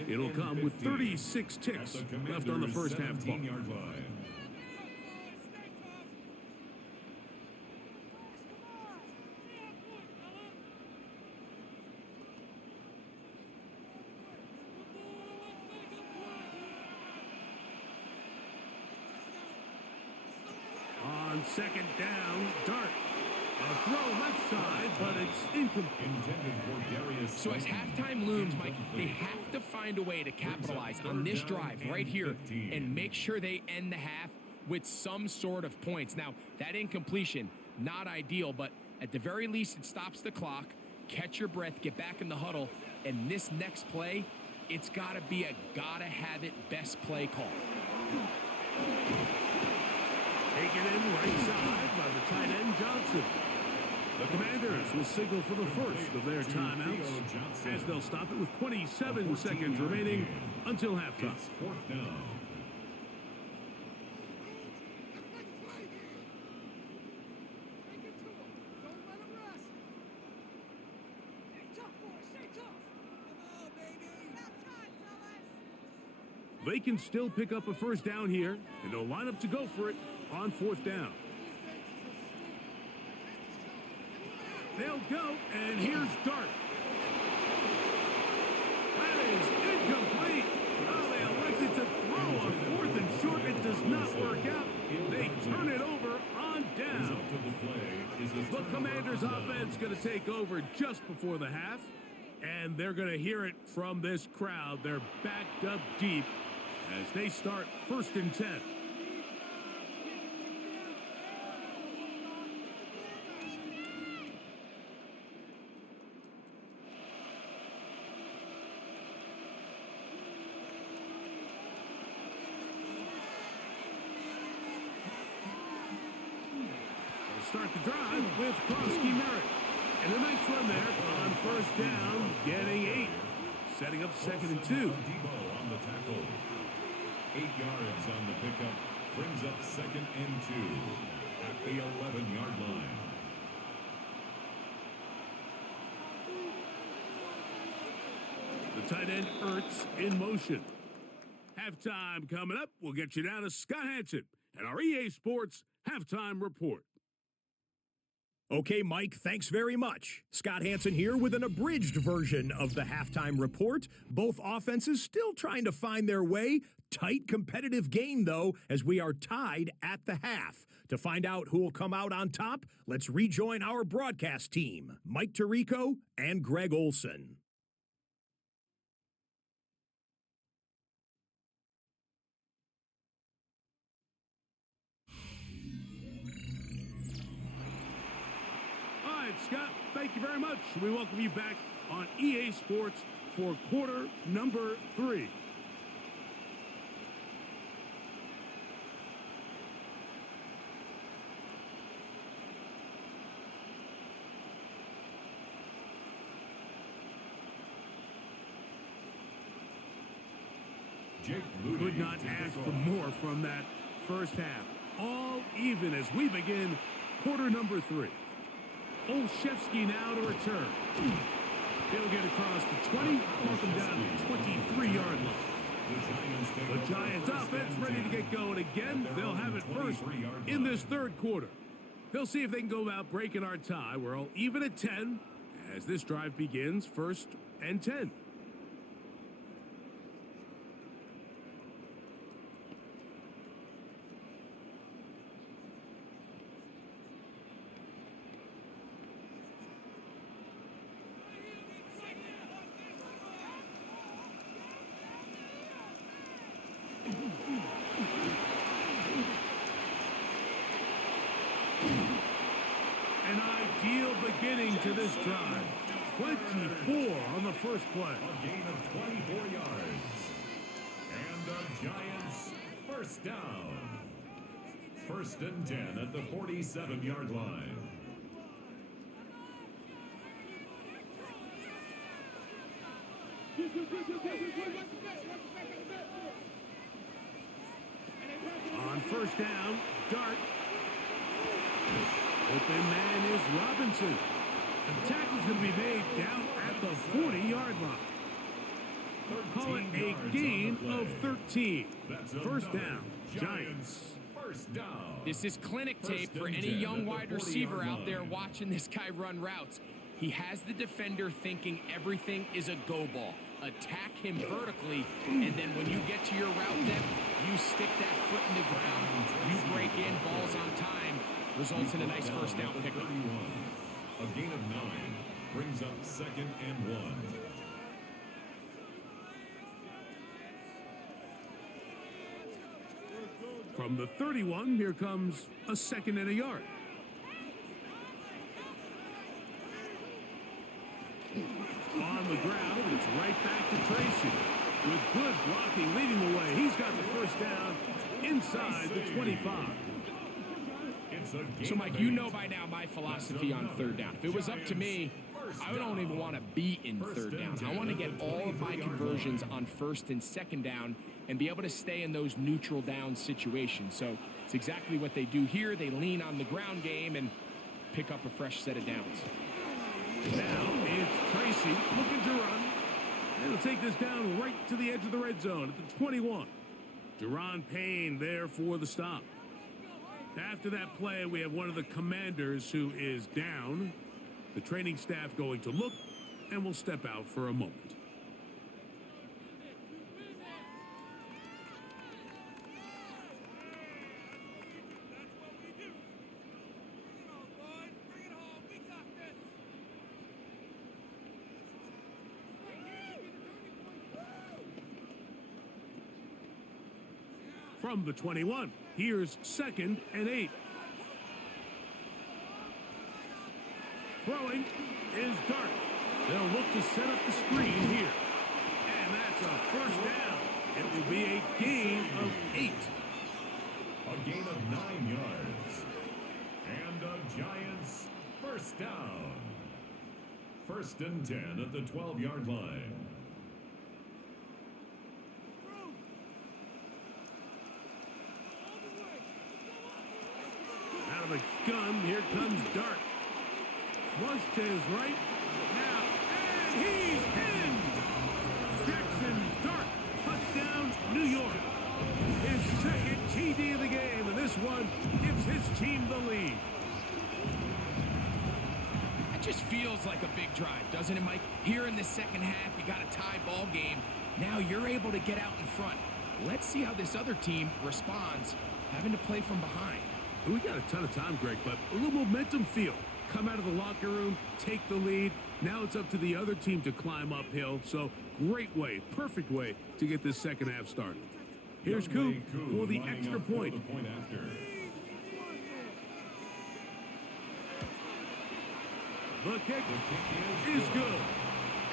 It'll come with 36 ticks left on the first half clock. On second down, Dart. A throw left side, but it's incomplete. So as halftime looms, Mike, they have to find a way to capitalize on this drive right here and make sure they end the half with some sort of points. Now, that incompletion, not ideal, but at the very least, it stops the clock. Catch your breath, get back in the huddle, and this next play, it's got to be a gotta-have-it best play call. Taken in right side by the tight end Johnson. The Commanders will signal for the first of their timeouts as they'll stop it with 27 seconds remaining until halftime. 4th down. They can still pick up a first down here, and they'll line up to go for it on 4th down. They'll go, and here's Dart. That is incomplete. Oh, they elected to throw on 4th and short. It does not work out. They turn it over on down. The Commanders' offense going to take over just before the half, and they're going to hear it from this crowd. They're backed up deep as they start 1st and 10. Start the drive with Krosky Merritt. And a nice run there on 1st down, getting 8. Setting up 2nd and 2. Debo on the tackle. 8 yards on the pickup. Brings up 2nd and 2 at the 11-yard line. The tight end Ertz in motion. Halftime coming up. We'll get you down to Scott Hansen and our EA Sports Halftime Report. Okay, Mike, thanks very much. Scott Hansen here with an abridged version of the halftime report. Both offenses still trying to find their way. Tight competitive game, though, as we are tied at the half. To find out who will come out on top, let's rejoin our broadcast team, Mike Tirico and Greg Olson. Scott. Thank you very much. We welcome you back on EA Sports for quarter number 3. Could not ask for more from that first half. All even as we begin quarter number 3. Olszewski now to return. He'll get across the 20, mark him down to the 23-yard line. The Giants offense ready to get going again. They'll have it first in this third quarter. They'll see if they can go about breaking our tie. We're all even at 10 as this drive begins, 1st and 10. An ideal beginning to this drive. 24 on the first play. A gain of 24 yards. And the Giants first down. 1st and 10 at the 47-yard line. On first down, Dart. Open man is Robinson. The tackle's going to be made down at the 40-yard line. Call it a gain of 13. First down, Giants. First down. This is clinic tape for any young wide receiver out there watching this guy run routes. He has the defender thinking everything is a go ball. Attack him vertically, and then when you get to your route depth, you stick that foot in the ground, you break in, balls on time, results in a nice first down pickup. A gain of 9 brings up 2nd and 1. From the 31, here comes a 2nd and a yard. On the ground, it's right back to Tracy. With good blocking leading the way. He's got the first down inside the 25. So, Mike, you know by now my philosophy on third down. If it was up to me, I don't even want to be in third down. I want to get all of my conversions on 1st and 2nd down and be able to stay in those neutral down situations. So it's exactly what they do here. They lean on the ground game and pick up a fresh set of downs. Now it's Tracy looking to run. And he'll take this down right to the edge of the red zone at the 21. Deron Payne there for the stop. After that play, we have one of the commanders who is down. The training staff going to look and will step out for a moment. From the 21, here's 2nd and 8. Throwing is Dart. They'll look to set up the screen here. And that's a first down. It will be a gain of 8. A gain of 9 yards. And the Giants first down. 1st and 10 at the 12-yard line. Out of the gun, here comes Dart. Flush to his right. Now, and he's in! Jackson Dart, touchdown, New York. His 2nd TD of the game, and this one gives his team the lead. That just feels like a big drive, doesn't it, Mike? Here in the second half, you got a tie ball game. Now you're able to get out in front. Let's see how this other team responds, having to play from behind. We got a ton of time, Greg, but a little momentum feel. Come out of the locker room, take the lead. Now it's up to the other team to climb uphill. So great way, perfect way to get this second half started. Here's Coop for the extra point. The kick is good.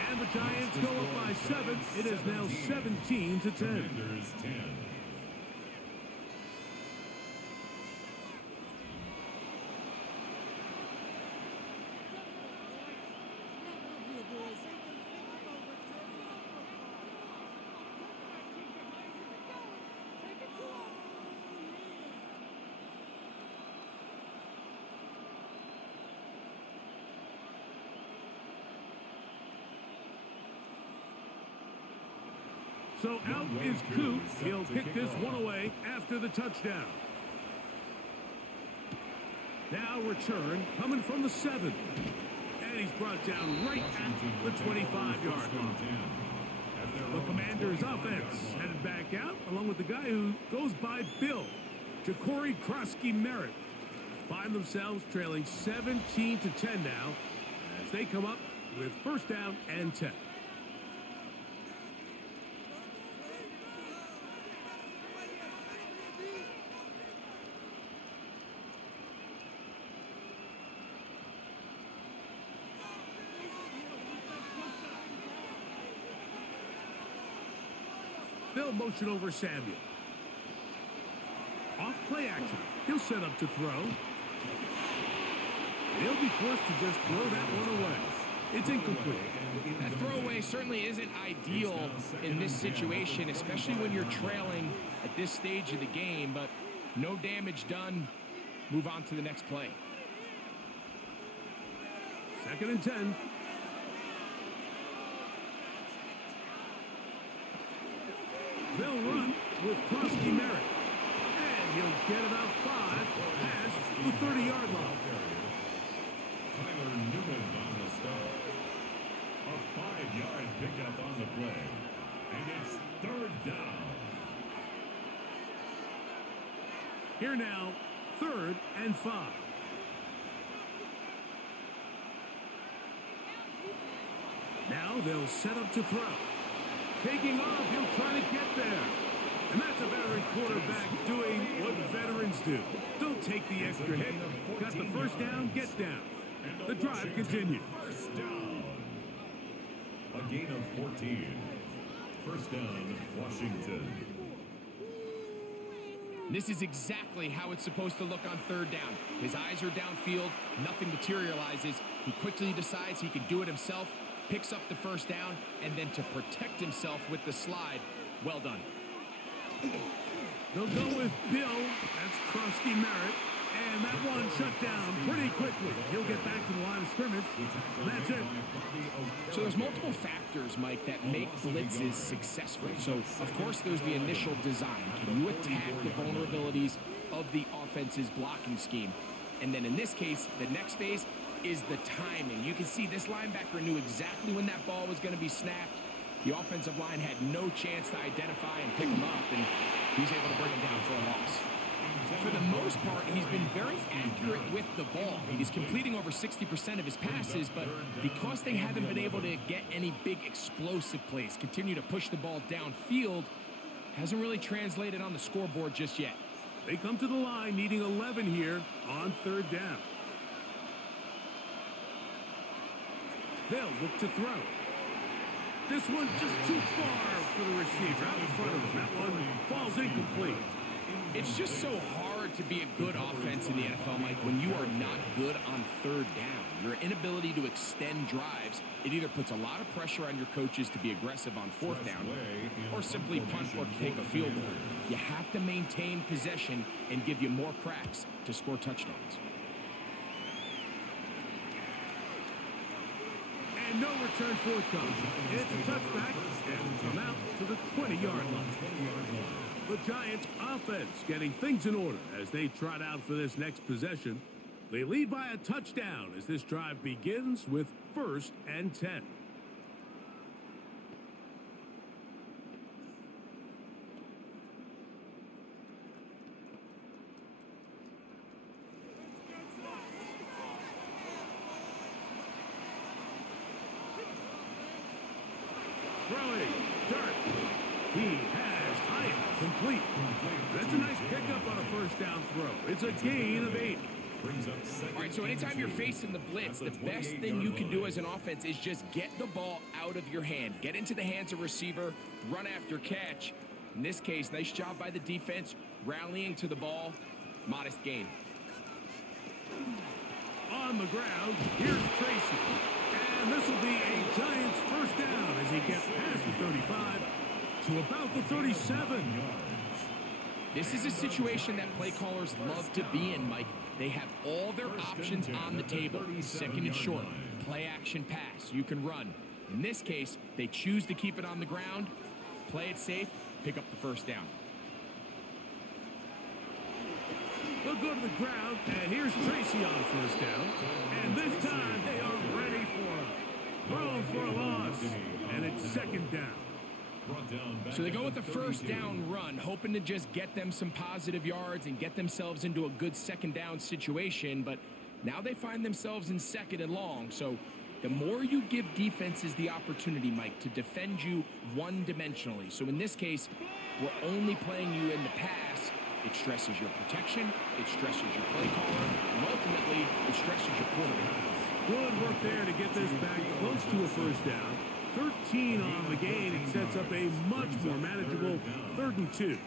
And the Giants go up by 7. It is now 17-10. Commanders 10. So out is Coop. He'll kick this one away after the touchdown. Now return coming from the 7. And he's brought down right at the 25-yard line. The Commanders' offense headed back out along with the guy who goes by Bill, Ja'Cory Krosky-Merritt. Find themselves trailing 17-10 now as they come up with first down and 10. They'll motion over Samuel. Off play action. He'll set up to throw. He'll be forced to just throw that one away. It's incomplete. That throwaway certainly isn't ideal in this situation, especially when you're trailing at this stage of the game, but no damage done. Move on to the next play. 2nd and 10. They'll run with Krosky-Merritt. And he'll get about 5 past the 30-yard line. Tyler Newman on the stop. A 5-yard pickup on the play. And it's 3rd down. Here now, 3rd and 5. Now they'll set up to throw. Taking off, he'll try to get there. And that's a veteran quarterback doing what veterans do. Don't take the extra hit. Got the first down, get down. The drive continues. First down. A gain of 14. First down, Washington. This is exactly how it's supposed to look on 3rd down. His eyes are downfield, nothing materializes. He quickly decides he can do it himself, picks up the first down, and then to protect himself with the slide, well done. They'll go with Bill. That's Krosky-Merritt. And that one shut down pretty quickly. He'll get back to the line of scrimmage. And that's it. So there's multiple factors, Mike, that make blitzes successful. So, of course, there's the initial design. Can you attack the vulnerabilities of the offense's blocking scheme? And then in this case, the next phase is the timing. You can see this linebacker knew exactly when that ball was going to be snapped. The offensive line had no chance to identify and pick him up, and he's able to bring him down for a loss. For the most part, he's been very accurate with the ball. He's completing over 60% of his passes, but because they haven't been able to get any big explosive plays, continue to push the ball downfield, hasn't really translated on the scoreboard just yet. They come to the line needing 11 here on 3rd down. They'll look to throw. This one just too far for the receiver out in front of him. That one falls incomplete. It's just so hard to be a good offense in the NFL, Mike, when you are not good on 3rd down. Your inability to extend drives, it either puts a lot of pressure on your coaches to be aggressive on 4th down or simply punt or kick a field goal. You have to maintain possession and give you more cracks to score touchdowns. And no return forthcoming. It's a touchback and come out to the 20-yard line. The Giants' offense getting things in order as they trot out for this next possession. They lead by a touchdown as this drive begins with 1st and 10. Throwing, Dart. He has Hyatt complete. That's a nice pickup on a first down throw. It's a gain of 8. Brings up second. All right, so anytime you're facing the blitz, the best thing you can do as an offense is just get the ball out of your hand. Get into the hands of receiver, run after catch. In this case, nice job by the defense, rallying to the ball. Modest gain. On the ground, here's Tracy. And this will be a Giants first down as he gets past the 35 to about the 37. This is a situation that play callers love to be in, Mike. They have all their options on the table. Second and short, play action pass, you can run. In this case, they choose to keep it on the ground, play it safe, pick up the first down. They'll go to the ground, and here's Tracy on first down. And this time, they are ready for him. Thrown for a loss, and it's second down. So they go with the first down run, hoping to just get them some positive yards and get themselves into a good second down situation, but now they find themselves in second and long. So the more you give defenses the opportunity, Mike, to defend you one-dimensionally. So in this case, we're only playing you in the pass. It stresses your protection, it stresses your play caller, and ultimately, it stresses your quarterback. Good work there to get this back close to a first down. 13 on the gain. It sets up a much more manageable 3rd and 2.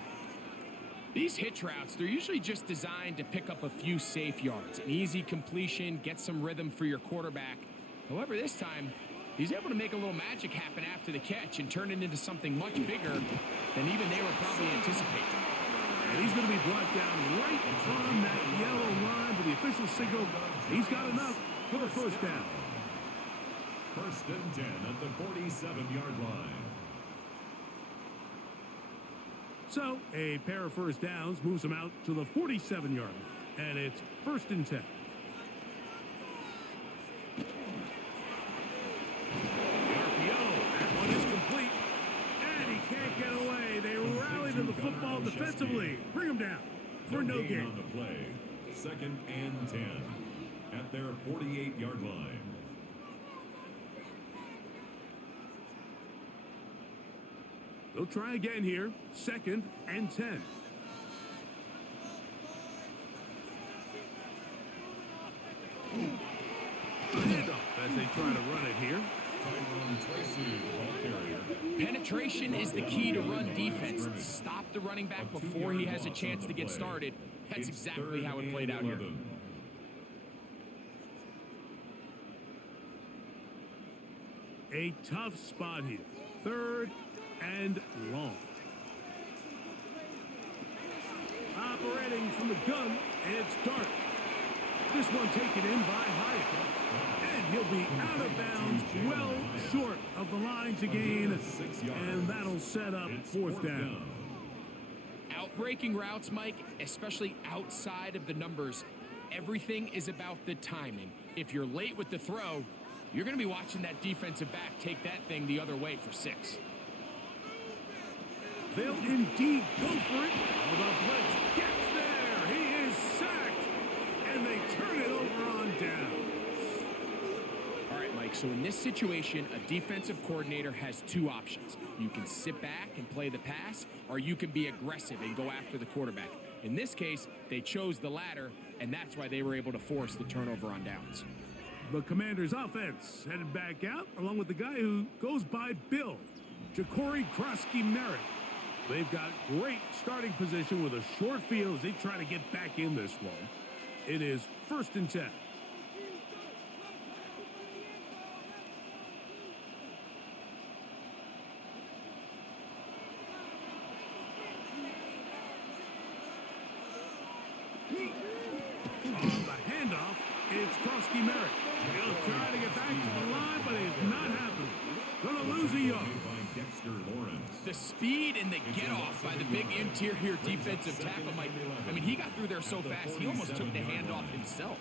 These hitch routes, they're usually just designed to pick up a few safe yards. An easy completion, get some rhythm for your quarterback. However, this time, he's able to make a little magic happen after the catch and turn it into something much bigger than even they were probably anticipating. And he's going to be brought down right on that yellow line, but the official signal, he's got enough for the first down. 1st and 10 at the 47-yard line. So a pair of first downs moves him out to the 47-yard line, and it's 1st and 10. That one is complete, and he can't get away. They rally to the football defensively. Bring him down for no gain. On the play, 2nd and 10 at their 48-yard line. They'll try again here. 2nd and 10. A handoff as they try to run it here. Penetration is the key to run defense. Stop the running back before he has a chance to get started. That's exactly how it played out here. A tough spot here. 3rd and long. Operating from the gun, it's Dart. This one taken in by Hyatt. And he'll be out of bounds, well short of the line to gain. And that'll set up 4th down. Outbreaking routes, Mike, especially outside of the numbers, everything is about the timing. If you're late with the throw, you're going to be watching that defensive back take that thing the other way for 6. They'll indeed go for it. Oh, the blitz gets there. He is sacked. And they turn it over on downs. All right, Mike, so in this situation, a defensive coordinator has 2 options. You can sit back and play the pass, or you can be aggressive and go after the quarterback. In this case, they chose the latter, and that's why they were able to force the turnover on downs. The Commanders' offense headed back out, along with the guy who goes by Bill, Ja'Cory Krosky-Merritt. They've got great starting position with a short field as they try to get back in this one. It is 1st and 10. On the handoff, it's Krosky-Merritt. He'll try to get back to the line, but it's not happening. Gonna lose a yard. The speed and the get-off by the big interior defensive tackle, Mike. I mean, he got through there so fast, he almost took the handoff himself.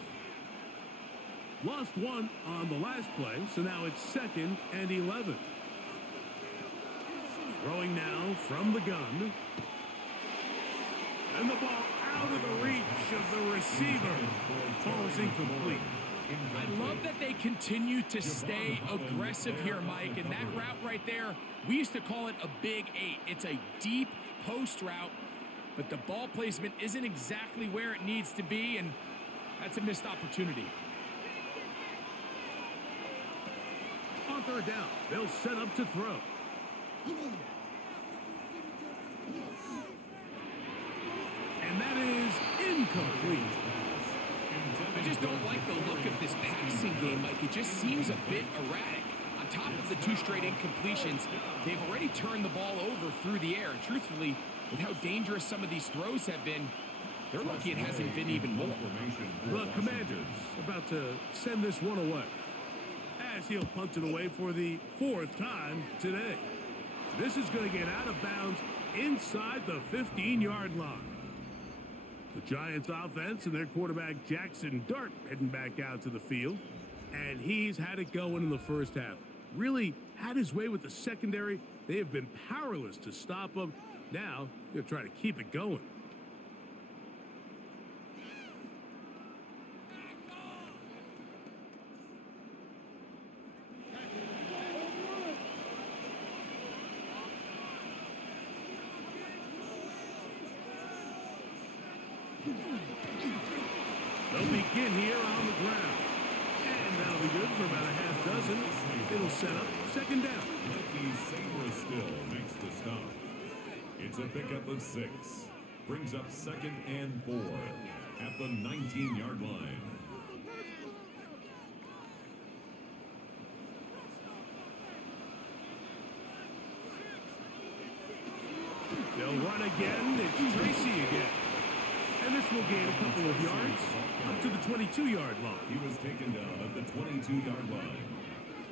Lost one on the last play, so now it's 2nd and 11. Throwing now from the gun. And the ball out of the reach of the receiver. Falls incomplete. I love that they continue to stay aggressive here, Mike, and that route right there, we used to call it a big 8. It's a deep post route, but the ball placement isn't exactly where it needs to be, and That's a missed opportunity. On third down, they'll set up to throw. And that is incomplete. I just don't like the look of this passing game, Mike. It just seems a bit erratic. On top of the 2 straight incompletions, they've already turned the ball over through the air. And truthfully, with how dangerous some of these throws have been, they're lucky it hasn't been even more. The Commanders about to send this one away, as he'll punt it away for the 4th time today. This is going to get out of bounds inside the 15-yard line. The Giants offense and their quarterback Jackson Dart heading back out to the field. And he's had it going in the first half. Really had his way with the secondary. They have been powerless to stop him. Now they'll try to keep it going. They'll begin here on the ground. And that'll be good for about a half dozen. It'll set up second down. Lucky Still makes the stop. It's a pickup of 6. Brings up 2nd and 4 at the 19-yard line. They'll run again. It's Tracy again. And this will gain a couple of yards up to the 22-yard line. He was taken down at the 22-yard line.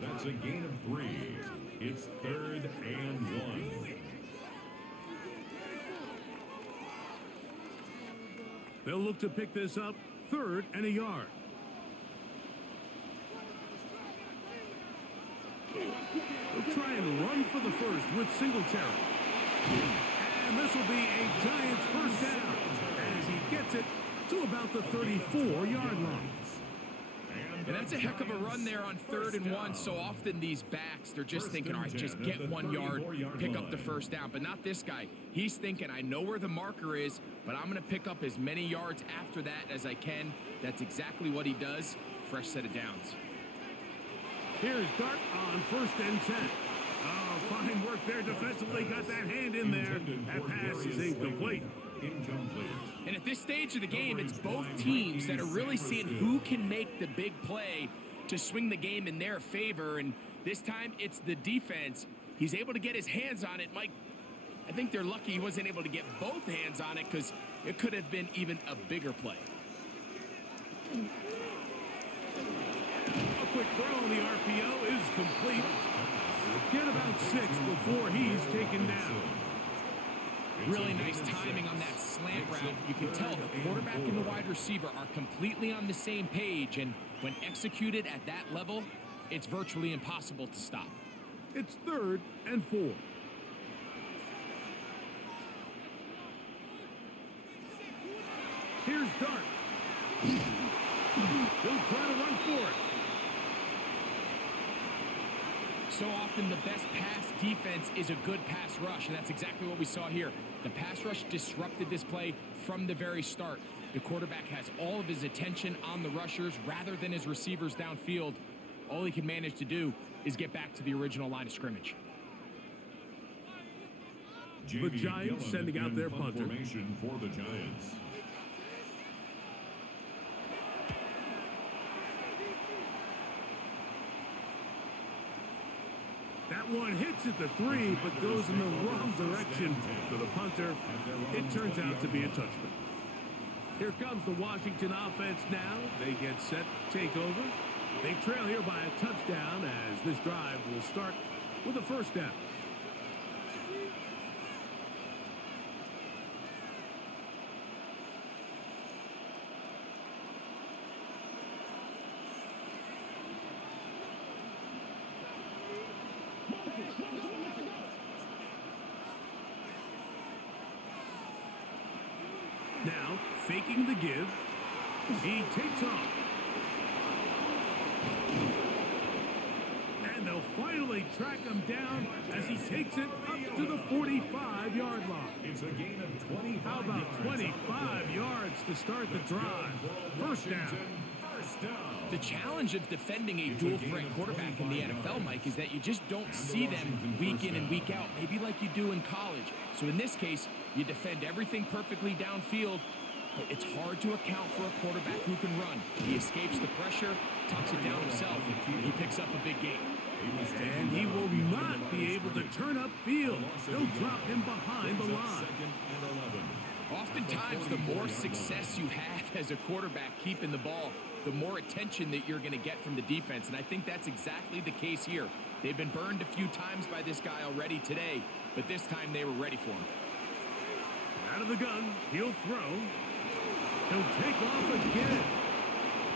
That's a gain of 3. It's 3rd and 1. They'll look to pick this up 3rd and a yard. They'll try and run for the first with Singletary. And this will be a Giants first down as he gets it to about the 34-yard line. And that's a heck of a run there on 3rd and 1. So often these backs, they're just thinking, all right, just get 1 yard, pick up the first down. But not this guy. He's thinking, I know where the marker is, but I'm going to pick up as many yards after that as I can. That's exactly what he does. Fresh set of downs. Here's Dart on 1st and 10. Oh, fine work there defensively. Got that hand in there. That pass is incomplete. And at this stage of the game, it's both teams that are really seeing who can make the big play to swing the game in their favor. And this time, it's the defense. He's able to get his hands on it. Mike, I think they're lucky he wasn't able to get both hands on it because it could have been even a bigger play. A quick throw on the RPO is complete. Get about 6 before he's taken down. Really nice timing on that slant route. You can tell the quarterback and the wide receiver are completely on the same page, and when executed at that level, it's virtually impossible to stop. It's 3rd and 4. Here's Dart. He'll try to run for it. So often the best pass defense is a good pass rush, and that's exactly what we saw here. The pass rush disrupted this play from the very start. The quarterback has all of his attention on the rushers rather than his receivers downfield. All he can manage to do is get back to the original line of scrimmage. The Giants sending out their punter. Formation for the Giants. That one hits at the 3, but goes in the wrong direction for the punter. It turns out to be a touchdown. Here comes the Washington offense now. They get set to take over. They trail here by a touchdown as this drive will start with a first down. Now, faking the give, he takes off. And they'll finally track him down as he takes it up to the 45-yard line. It's a gain of 25 How about 25 yards yards to start the drive. First down. The challenge of defending a dual-threat quarterback in the NFL, Mike, is that you just don't see them week in and week out, maybe like you do in college. So in this case, you defend everything perfectly downfield, but it's hard to account for a quarterback who can run. He escapes the pressure, tucks it down himself, and he picks up a big gain. And he will not be able to turn upfield. They'll drop him behind the line. Oftentimes, the more success you have as a quarterback keeping the ball, the more attention that you're going to get from the defense. And I think that's exactly the case here. They've been burned a few times by this guy already today, but this time they were ready for him. Out of the gun, he'll throw. He'll take off again.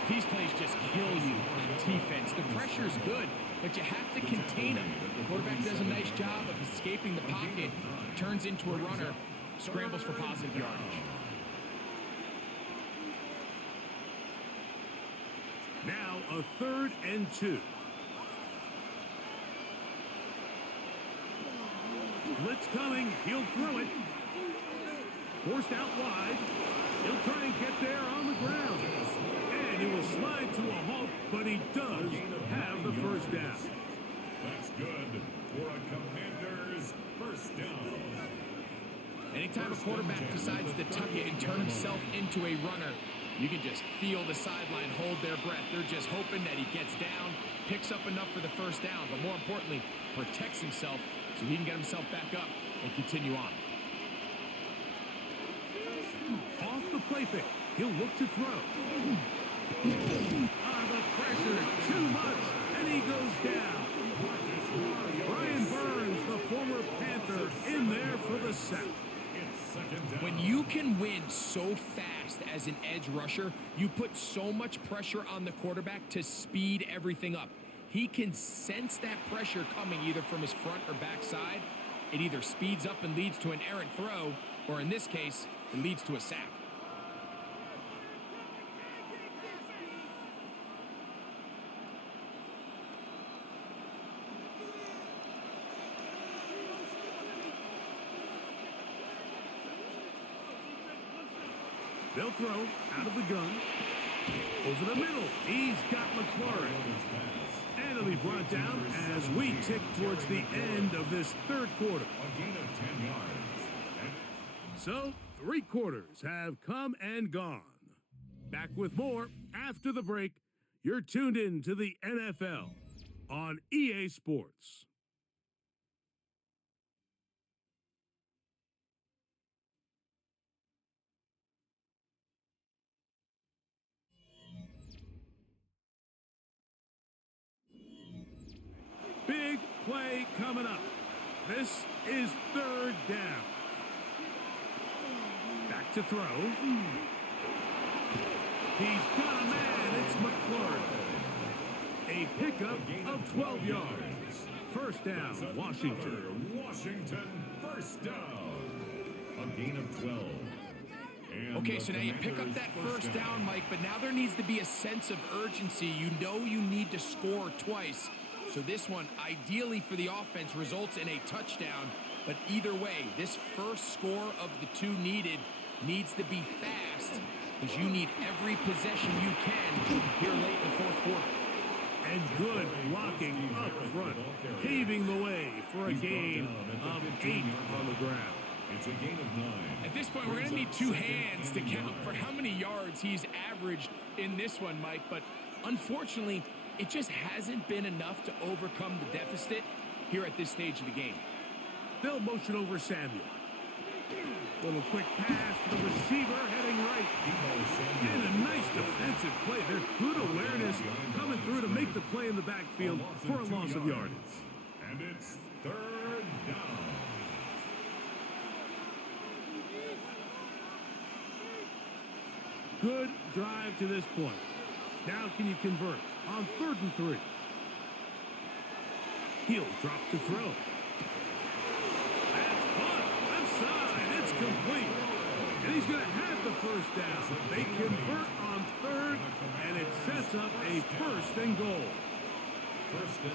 These plays just kill you on defense. The pressure's good, but you have to contain him. The quarterback does a nice job of escaping the pocket, turns into a runner, scrambles for positive yardage. Now a 3rd and 2. Blitz coming. He'll throw it. Forced out wide. He'll try and get there on the ground. And he will slide to a halt, but he does have the first down. That's good for a Commander's first down. Anytime a quarterback decides to tuck it and turn himself into a runner, you can just feel the sideline hold their breath. They're just hoping that he gets down, picks up enough for the first down, but more importantly, protects himself so he can get himself back up and continue on. Off the play fake. He'll look to throw. The pressure, too much, and he goes down. Brian Burns, the former Panther, in there for the sack. When you can win so fast as an edge rusher, you put so much pressure on the quarterback to speed everything up. He can sense that pressure coming either from his front or back side. It either speeds up and leads to an errant throw, or in this case, it leads to a sack. They'll throw out of the gun. Over the middle. He's got McLaurin. And he'll be brought down as we tick towards the end of this 3rd quarter. A gain of 10 yards. So, 3 quarters have come and gone. Back with more after the break. You're tuned in to the NFL on EA Sports. Big play coming up. This is 3rd down. Back to throw. He's got a man. It's McLaurin. A pickup of 12 yards. First down, Washington. Washington, first down. A gain of 12. Okay, so now you pick up that first down, Mike, but now there needs to be a sense of urgency. You know you need to score twice. So this one, ideally for the offense, results in a touchdown. But either way, this first score of the 2 needed needs to be fast, because you need every possession you can here late in the 4th quarter. And good blocking up front, paving the way for a gain of 8 on the ground. It's a gain of 9. At this point, we're going to need 2 hands to count for how many yards he's averaged in this one, Mike. But unfortunately, it just hasn't been enough to overcome the deficit here at this stage of the game. They'll motion over Samuel. Little quick pass to the receiver heading right. And a nice defensive play. There's good awareness coming through to make the play in the backfield for a loss of yardage. And it's 3rd down. Good drive to this point. Now can you convert on 3rd and 3? He'll drop to throw. That's caught. Left side. It's complete. And he's going to have the first down. They convert on 3rd, and it sets up a 1st and goal.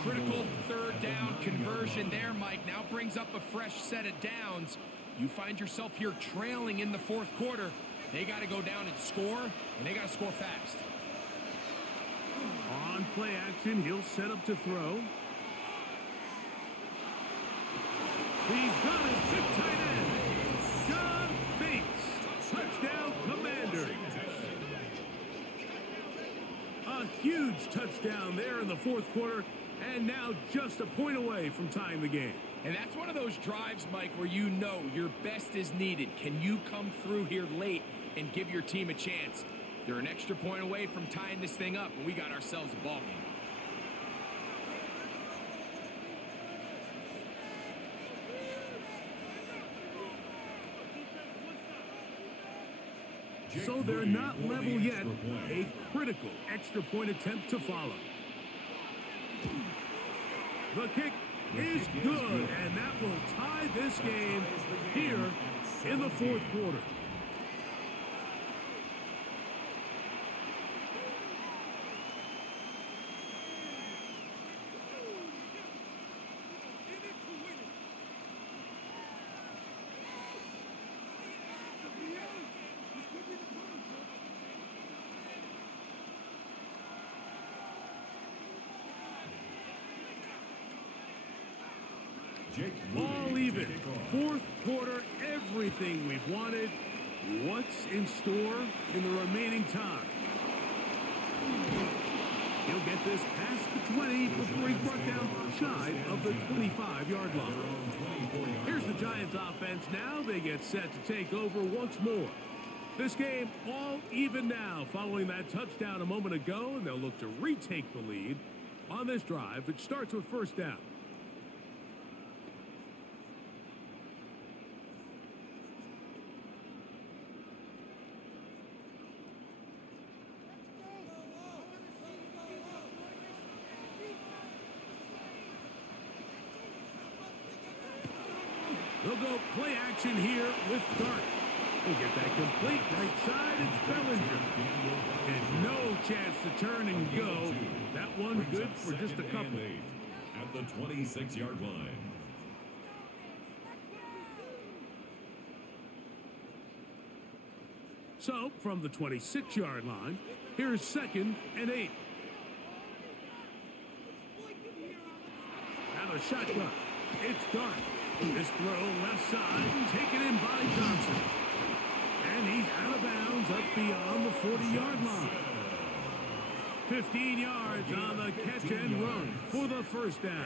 Critical 3rd down conversion there, Mike. Now brings up a fresh set of downs. You find yourself here trailing in the 4th quarter. They got to go down and score, and they got to score fast. On play action, he'll set up to throw. He's got his big tight end, John Bates. Touchdown, Commanders. A huge touchdown there in the fourth quarter, and now just a point away from tying the game. And that's one of those drives, Mike, where you know your best is needed. Can you come through here late and give your team a chance? They're an extra point away from tying this thing up, and we got ourselves a ball game. So they're not level yet. A critical extra point attempt to follow. The kick is good, and that will tie this game here in the fourth quarter. All even. Fourth quarter, everything we've wanted. What's in store in the remaining time? He'll get this past the 20 before he's brought down shy of the 25-yard line. Here's the Giants offense now. They get set to take over once more. This game all even now following that touchdown a moment ago, and they'll look to retake the lead on this drive. It starts with first down. They'll go play action here with Dart. He'll get that complete right side. It's Bellinger. And no chance to turn and go. That one good for just a couple. At the 26-yard line. So, from the 26-yard line, here's 2nd and 8. Now a shotgun. It's Dart. This throw left side, taken in by Johnson. And he's out of bounds up beyond the 40-yard line. 15 yards on the catch and run for the first down.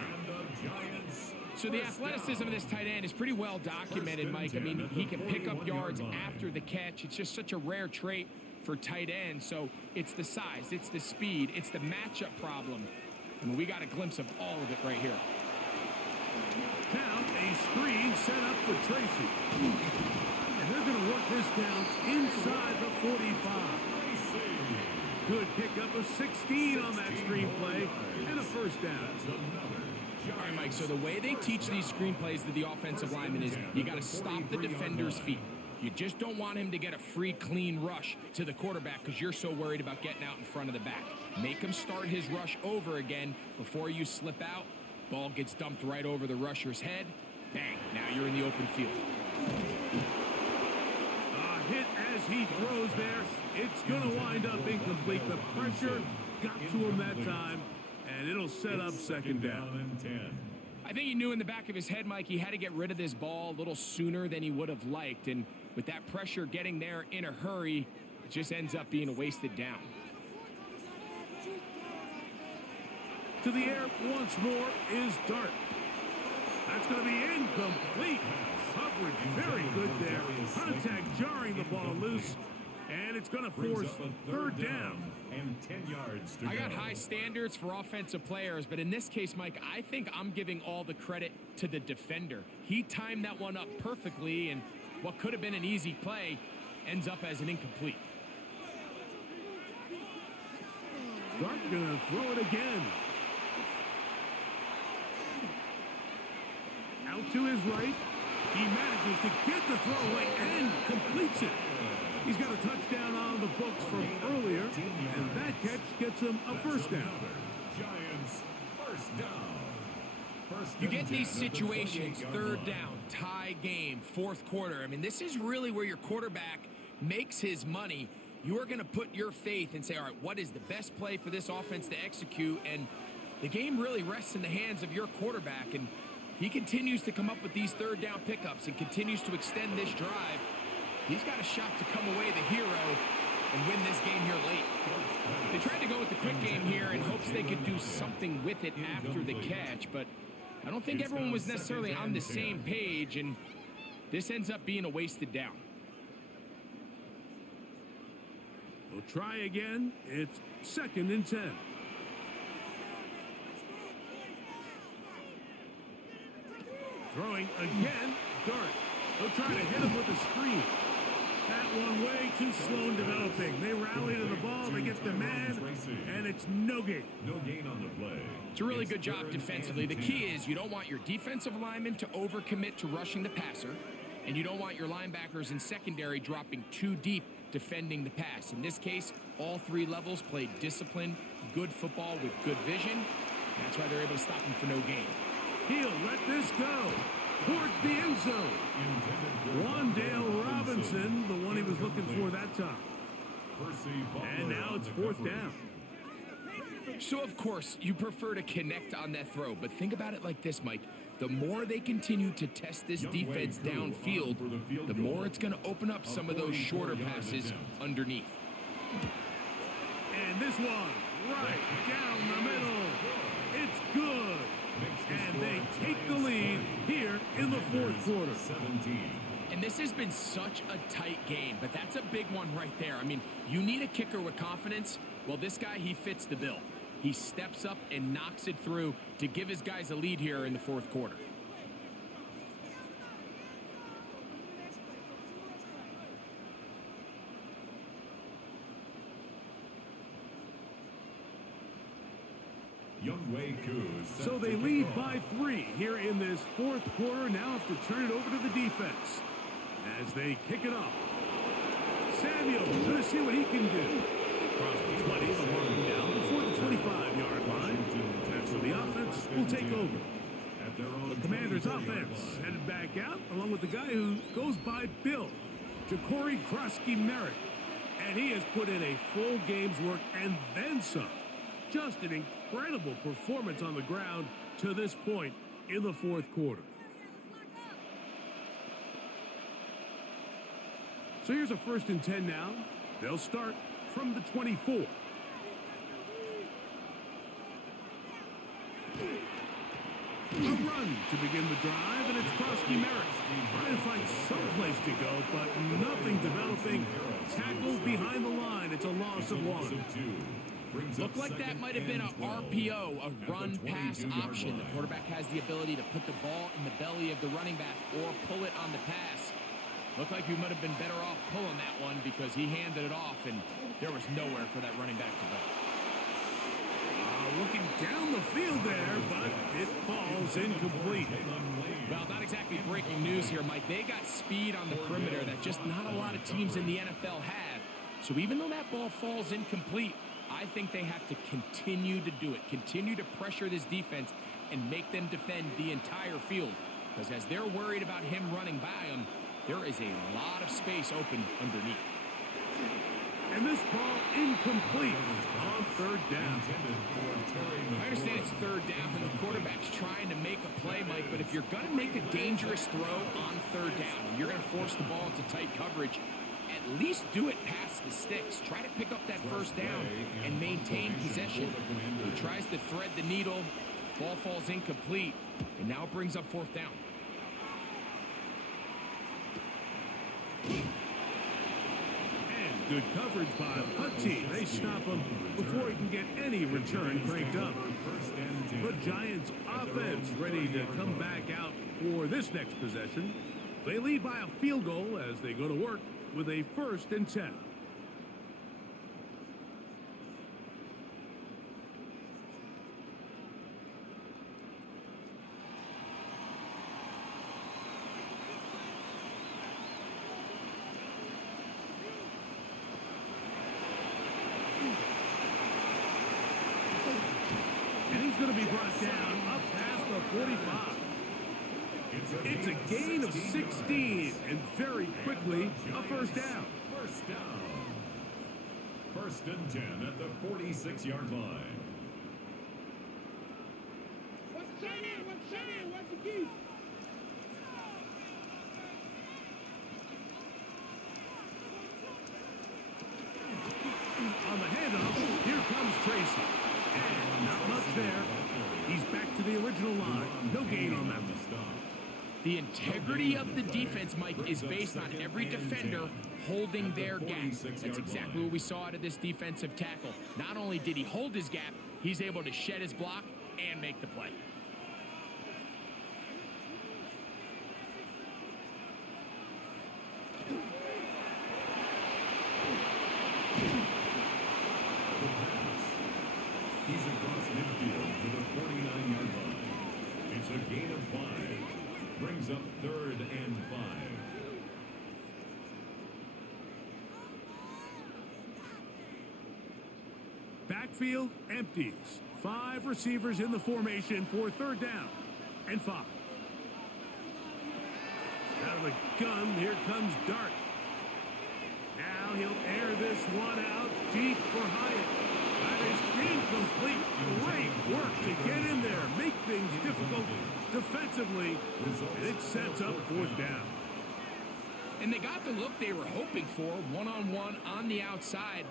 So the athleticism of this tight end is pretty well documented, Mike. I mean, he can pick up yards after the catch. It's just such a rare trait for tight ends. So it's the size, it's the speed, it's the matchup problem. I mean, we got a glimpse of all of it right here. Now a screen set up for Tracy. And they're going to work this down inside the 45. Good pickup of 16 on that screen play and a first down. All right, Mike, so the way they teach these screenplays to the offensive lineman is you got to stop the defender's feet. You just don't want him to get a free, clean rush to the quarterback because you're so worried about getting out in front of the back. Make him start his rush over again before you slip out. Ball gets dumped right over the rusher's head. Bang, now you're in the open field. A hit as he throws there. It's going to wind up incomplete. The pressure got to him that time, and it'll set up second down. I think he knew in the back of his head, Mike, he had to get rid of this ball a little sooner than he would have liked. And with that pressure getting there in a hurry, it just ends up being a wasted down. To the air once more is Dart. That's going to be incomplete. Coverage very good there. Contact jarring the ball loose. And it's going to force third down. And 10 yards to I got high standards for offensive players, but in this case, Mike, I think I'm giving all the credit to the defender. He timed that one up perfectly, and what could have been an easy play ends up as an incomplete. Dart going to throw it again. Out to his right. He manages to get the throw away and completes it. He's got a touchdown on the books from earlier, and that catch gets him a first down. Giants first down. You get these situations, third down, tie game, fourth quarter. I mean, this is really where your quarterback makes his money, you are going to put your faith and say, all right, what is the best play for this offense to execute? And the game really rests in the hands of your quarterback. And he continues to come up with these third down pickups and continues to extend this drive. He's got a shot to come away the hero and win this game here late. They tried to go with the quick game here in hopes they could do something with it after the catch, but I don't think everyone was necessarily on the same page, and this ends up being a wasted down. They'll try again. It's 2nd and 10. Throwing again. Dart. They'll try to hit him with a screen. That one way too slow in developing. They rally to the ball, they get the man, and it's no gain. No gain on the play. It's a really good job defensively. The key is you don't want your defensive linemen to overcommit to rushing the passer, and you don't want your linebackers in secondary dropping too deep defending the pass. In this case, all 3 levels played disciplined, good football with good vision. That's why they're able to stop him for no gain. He'll let this go towards the end zone. Wandale Robinson, the one he was looking for that time. And now it's 4th down. So, of course, you prefer to connect on that throw, but think about it like this, Mike. The more they continue to test this defense downfield, the more it's going to open up some of those shorter passes underneath. And this one, right down the middle. It's good. And they take the lead here in the 4th quarter. 17. And this has been such a tight game, but that's a big one right there. I mean, you need a kicker with confidence. Well, this guy, he fits the bill. He steps up and knocks it through to give his guys a lead here in the 4th quarter. So they lead by 3 here in this 4th quarter. Now have to turn it over to the defense as they kick it off. Samuel going to see what he can do. Across the 20, they'll mark him down before the 25-yard line. That's where the offense will take over. The Commanders' offense headed back out, along with the guy who goes by Bill, Ja'Cory Krosky-Merritt. And he has put in a full game's work and then some. Just an incredible performance on the ground to this point in the 4th quarter. So here's a 1st and 10 now. They'll start from the 24. A run to begin the drive, and it's Krosky-Merritt trying to find some place to go, but nothing developing. Tackled behind the line. It's a loss of 1. Looked like that might have been a RPO, a run-pass option. The quarterback has the ability to put the ball in the belly of the running back or pull it on the pass. Looked like he might have been better off pulling that one because he handed it off, and there was nowhere for that running back to go. Looking down the field there, but it falls incomplete. Well, not exactly breaking news here, Mike. They got speed on the perimeter that just not a lot of teams in the NFL have. So even though that ball falls incomplete, I think they have to continue to do it, continue to pressure this defense and make them defend the entire field. Because as they're worried about him running by them, there is a lot of space open underneath. And this ball incomplete on 3rd down. I understand it's 3rd down and the quarterback's trying to make a play, Mike, but if you're going to make a dangerous throw on 3rd down and you're going to force the ball into tight coverage, at least do it past the sticks. Try to pick up that 1st down and maintain possession. He tries to thread the needle. Ball falls incomplete, and now brings up 4th down. And good coverage by the punt team. They stop him before he can get any return cranked up. The Giants offense ready to come back out for this next possession. They lead by a field goal as they go to work with a 1st and 10. And he's going to be brought down up past the 45. It's a gain of 16, and very quickly, a 1st down. First and 10 at the 46-yard line. On the handoff, here comes Tracy. And not much there. He's back to the original line. No gain on that one. The integrity of the defense, Mike, is based on every defender holding their gap. That's exactly what we saw out of this defensive tackle. Not only did he hold his gap, he's able to shed his block and make the play. He's across midfield to the 49-yard line. It's a gain of 5. Brings up 3rd and 5. Backfield empties. 5 receivers in the formation for 3rd down and 5. Out of the gun, here comes Dart. Now he'll air this one out deep for Hyatt. That is incomplete. Great work to get in there, make things difficult defensively, and it sets up 4th down. And they got the look they were hoping for, one-on-one on the outside.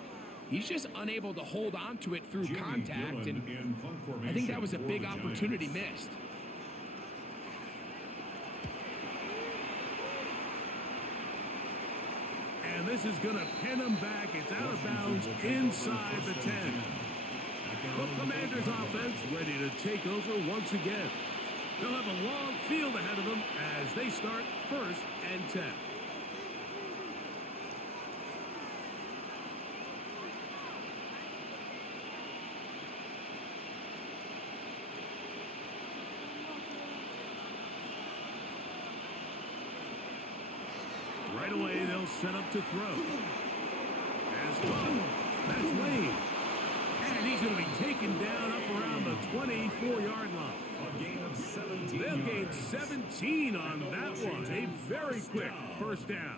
He's just unable to hold on to it through contact, and I think that was a big opportunity missed. And this is going to pin him back. It's out of bounds inside the 10. The Commanders offense ready to take over once again. They'll have a long field ahead of them as they start 1st and 10. Right away, they'll set up to throw. As well, that's Wayne. And he's going to be taken down up around the 24-yard line. A gain of 17 They'll gain yards. 17 on that one. A very quick 1st down.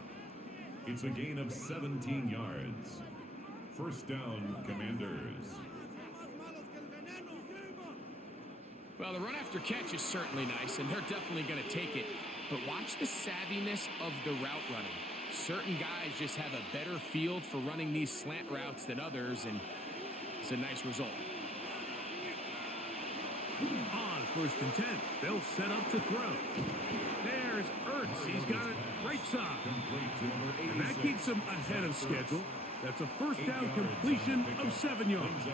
It's a gain of 17 yards. 1st down, Commanders. Well, the run after catch is certainly nice, and they're definitely going to take it. But watch the savviness of the route running. Certain guys just have a better feel for running these slant routes than others, and it's a nice result. On 1st and 10, they'll set up to throw. There's Ertz. He's got it right side. And that keeps him ahead of schedule. That's a 1st down completion of 7 yards.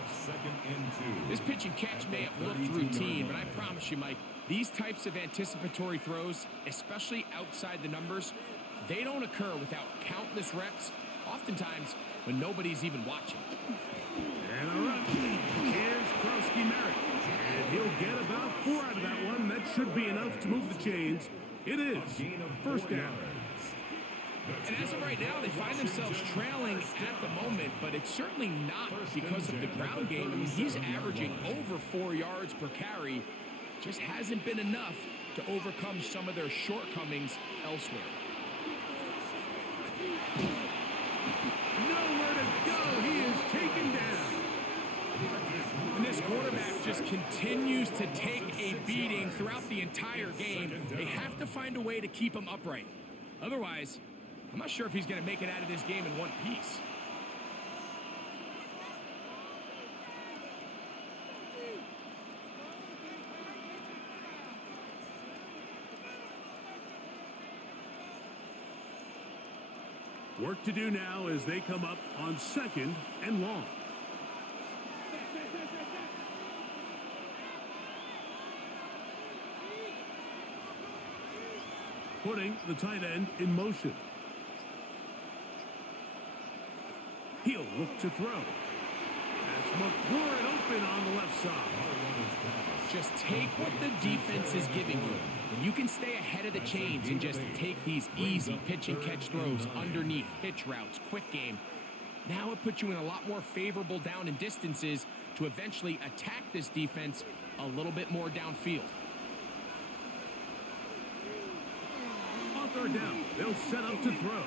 This pitch and catch may have looked routine, but I promise you, Mike, these types of anticipatory throws, especially outside the numbers, they don't occur without countless reps, oftentimes when nobody's even watching. And a run. Here's Krosky Merritt. And he'll get about 4 out of that one. That should be enough to move the chains. It is 1st down. And as of right now, they find themselves trailing at the moment, but it's certainly not because of the ground game. I mean, he's averaging over 4 yards per carry. Just hasn't been enough to overcome some of their shortcomings elsewhere. Nowhere to go. He is taken down. And this quarterback just continues to take a beating throughout the entire game. They have to find a way to keep him upright. Otherwise, I'm not sure if he's going to make it out of this game in one piece. Work to do now as they come up on 2nd and long. Putting the tight end in motion. He'll look to throw. That's McLaurin open on the left side. Just take what the defense is giving you, and you can stay ahead of the chains and just take these easy pitch and catch throws underneath, hitch routes, quick game. Now it puts you in a lot more favorable down and distances to eventually attack this defense a little bit more downfield. On 3rd down, they'll set up to throw.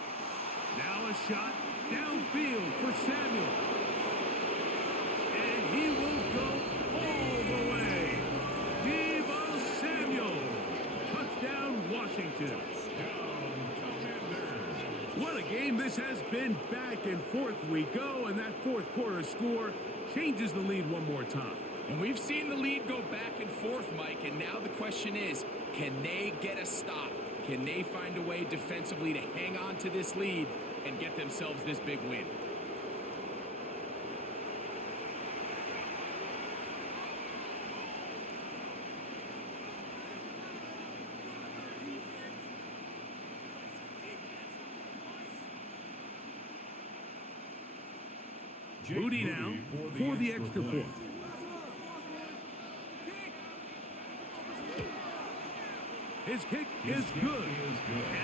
Now a shot downfield for Samuel. and he will go all the way. Deebo Samuel. Touchdown, Washington. What a game this has been. Back and forth we go, and that fourth quarter score changes the lead one more time. And we've seen the lead go back and forth, Mike, and now the question is, can they get a stop? Can they find a way defensively to hang on to this lead and get themselves this big win? Moody now for the extra point. His kick is good.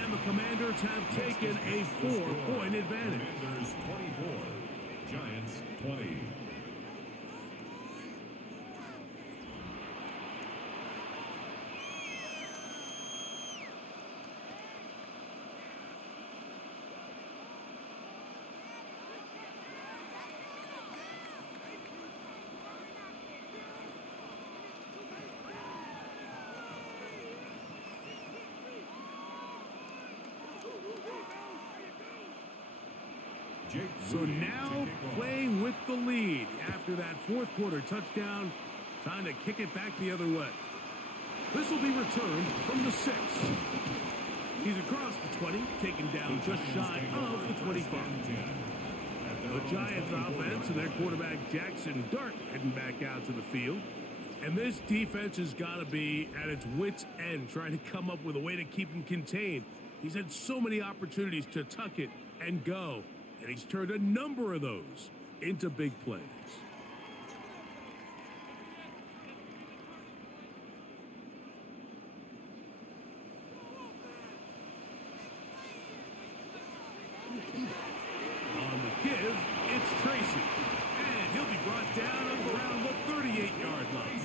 And the Commanders have taken a 4-point advantage. Commanders 24, Giants 20. So now playing with the lead after that fourth quarter touchdown, time to kick it back the other way. This will be returned from the 6. He's across the 20, taken down just shy of the 25. The Giants offense and their quarterback Jackson Dart heading back out to the field. And this defense has got to be at its wits' end, trying to come up with a way to keep him contained. He's had so many opportunities to tuck it and go. And he's turned a number of those into big plays. On the give, it's Tracy. And he'll be brought down around the 38-yard line.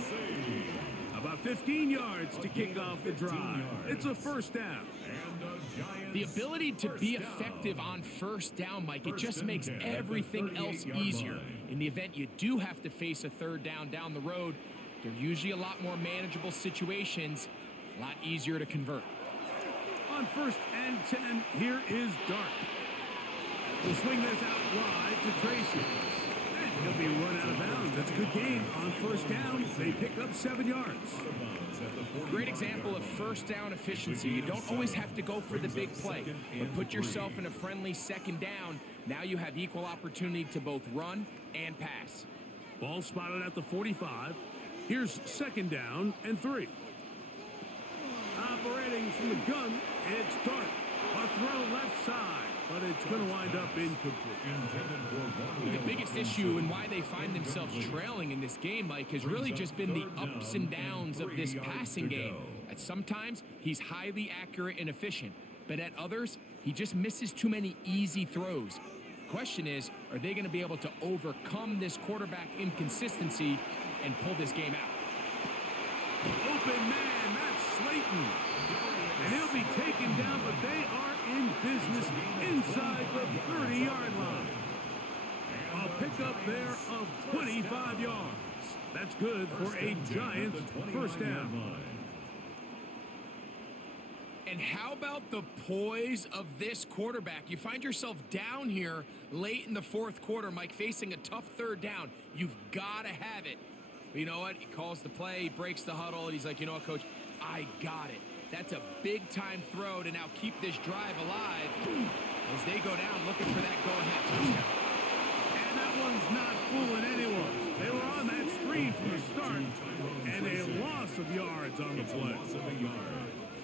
About 15 yards to kick off the drive. It's a first down. The ability to be effective on first down, Mike, it just makes everything else easier. In the event you do have to face a third down the road, they're usually a lot more manageable situations, a lot easier to convert. On 1st and 10, here is Dart. We'll swing this out wide to Tracy. And he'll be run out of bounds. That's a good gain on first down. They pick up 7 yards. Great example of first down efficiency. You don't always have to go for the big play, but put yourself in a friendly second down. Now you have equal opportunity to both run and pass. Ball spotted at the 45. Here's 2nd down and 3. Operating from the gun, it's Dart. A throw left side, but it's going to wind up incomplete. The biggest issue and why they find themselves trailing in this game, Mike, has really just been the ups and downs of this passing game. At sometimes, he's highly accurate and efficient, but at others, he just misses too many easy throws. Question is, are they going to be able to overcome this quarterback inconsistency and pull this game out? Open man, that's Slayton. And he'll be taken down, but they are in business inside the 30-yard line. A pickup there of 25 yards. That's good for a Giants first down. And how about the poise of this quarterback? You find yourself down here late in the fourth quarter, Mike, facing a tough third down. You've got to have it. But you know what? He calls the play, he breaks the huddle, and he's like, you know what, Coach? I got it. That's a big-time throw to now keep this drive alive as they go down looking for that go-ahead touchdown. And that one's not fooling anyone. They were on that screen from the start, and a loss of yards on the play.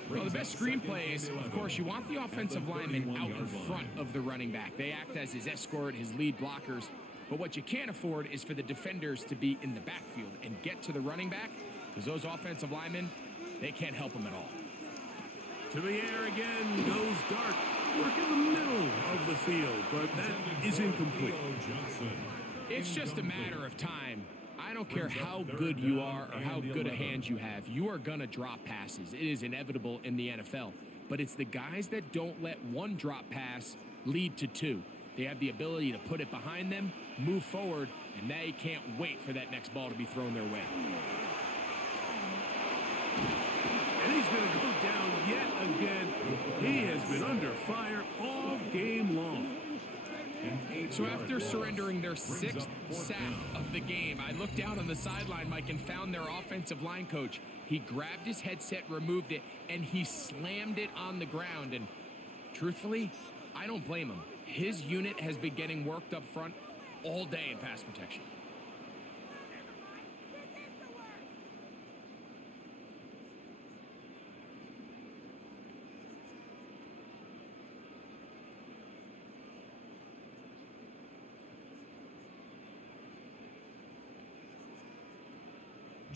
Well, the best screenplay is, of course, you want the offensive lineman out in front of the running back. They act as his escort, his lead blockers. But what you can't afford is for the defenders to be in the backfield and get to the running back, because those offensive linemen, they can't help him at all. To the air again goes Dart. Work in the middle of the field, but that is incomplete. It's just a matter of time. I don't care how good you are or how good a hand you have. You are going to drop passes. It is inevitable in the NFL. But it's the guys that don't let one drop pass lead to two. They have the ability to put it behind them, move forward, and they can't wait for that next ball to be thrown their way. And he's going to go down yet again. He has been under fire all game long. So after surrendering their 6th sack of the game, I looked down on the sideline, Mike, and found their offensive line coach. He grabbed his headset, removed it, and he slammed it on the ground. And truthfully, I don't blame him. His unit has been getting worked up front all day in pass protection.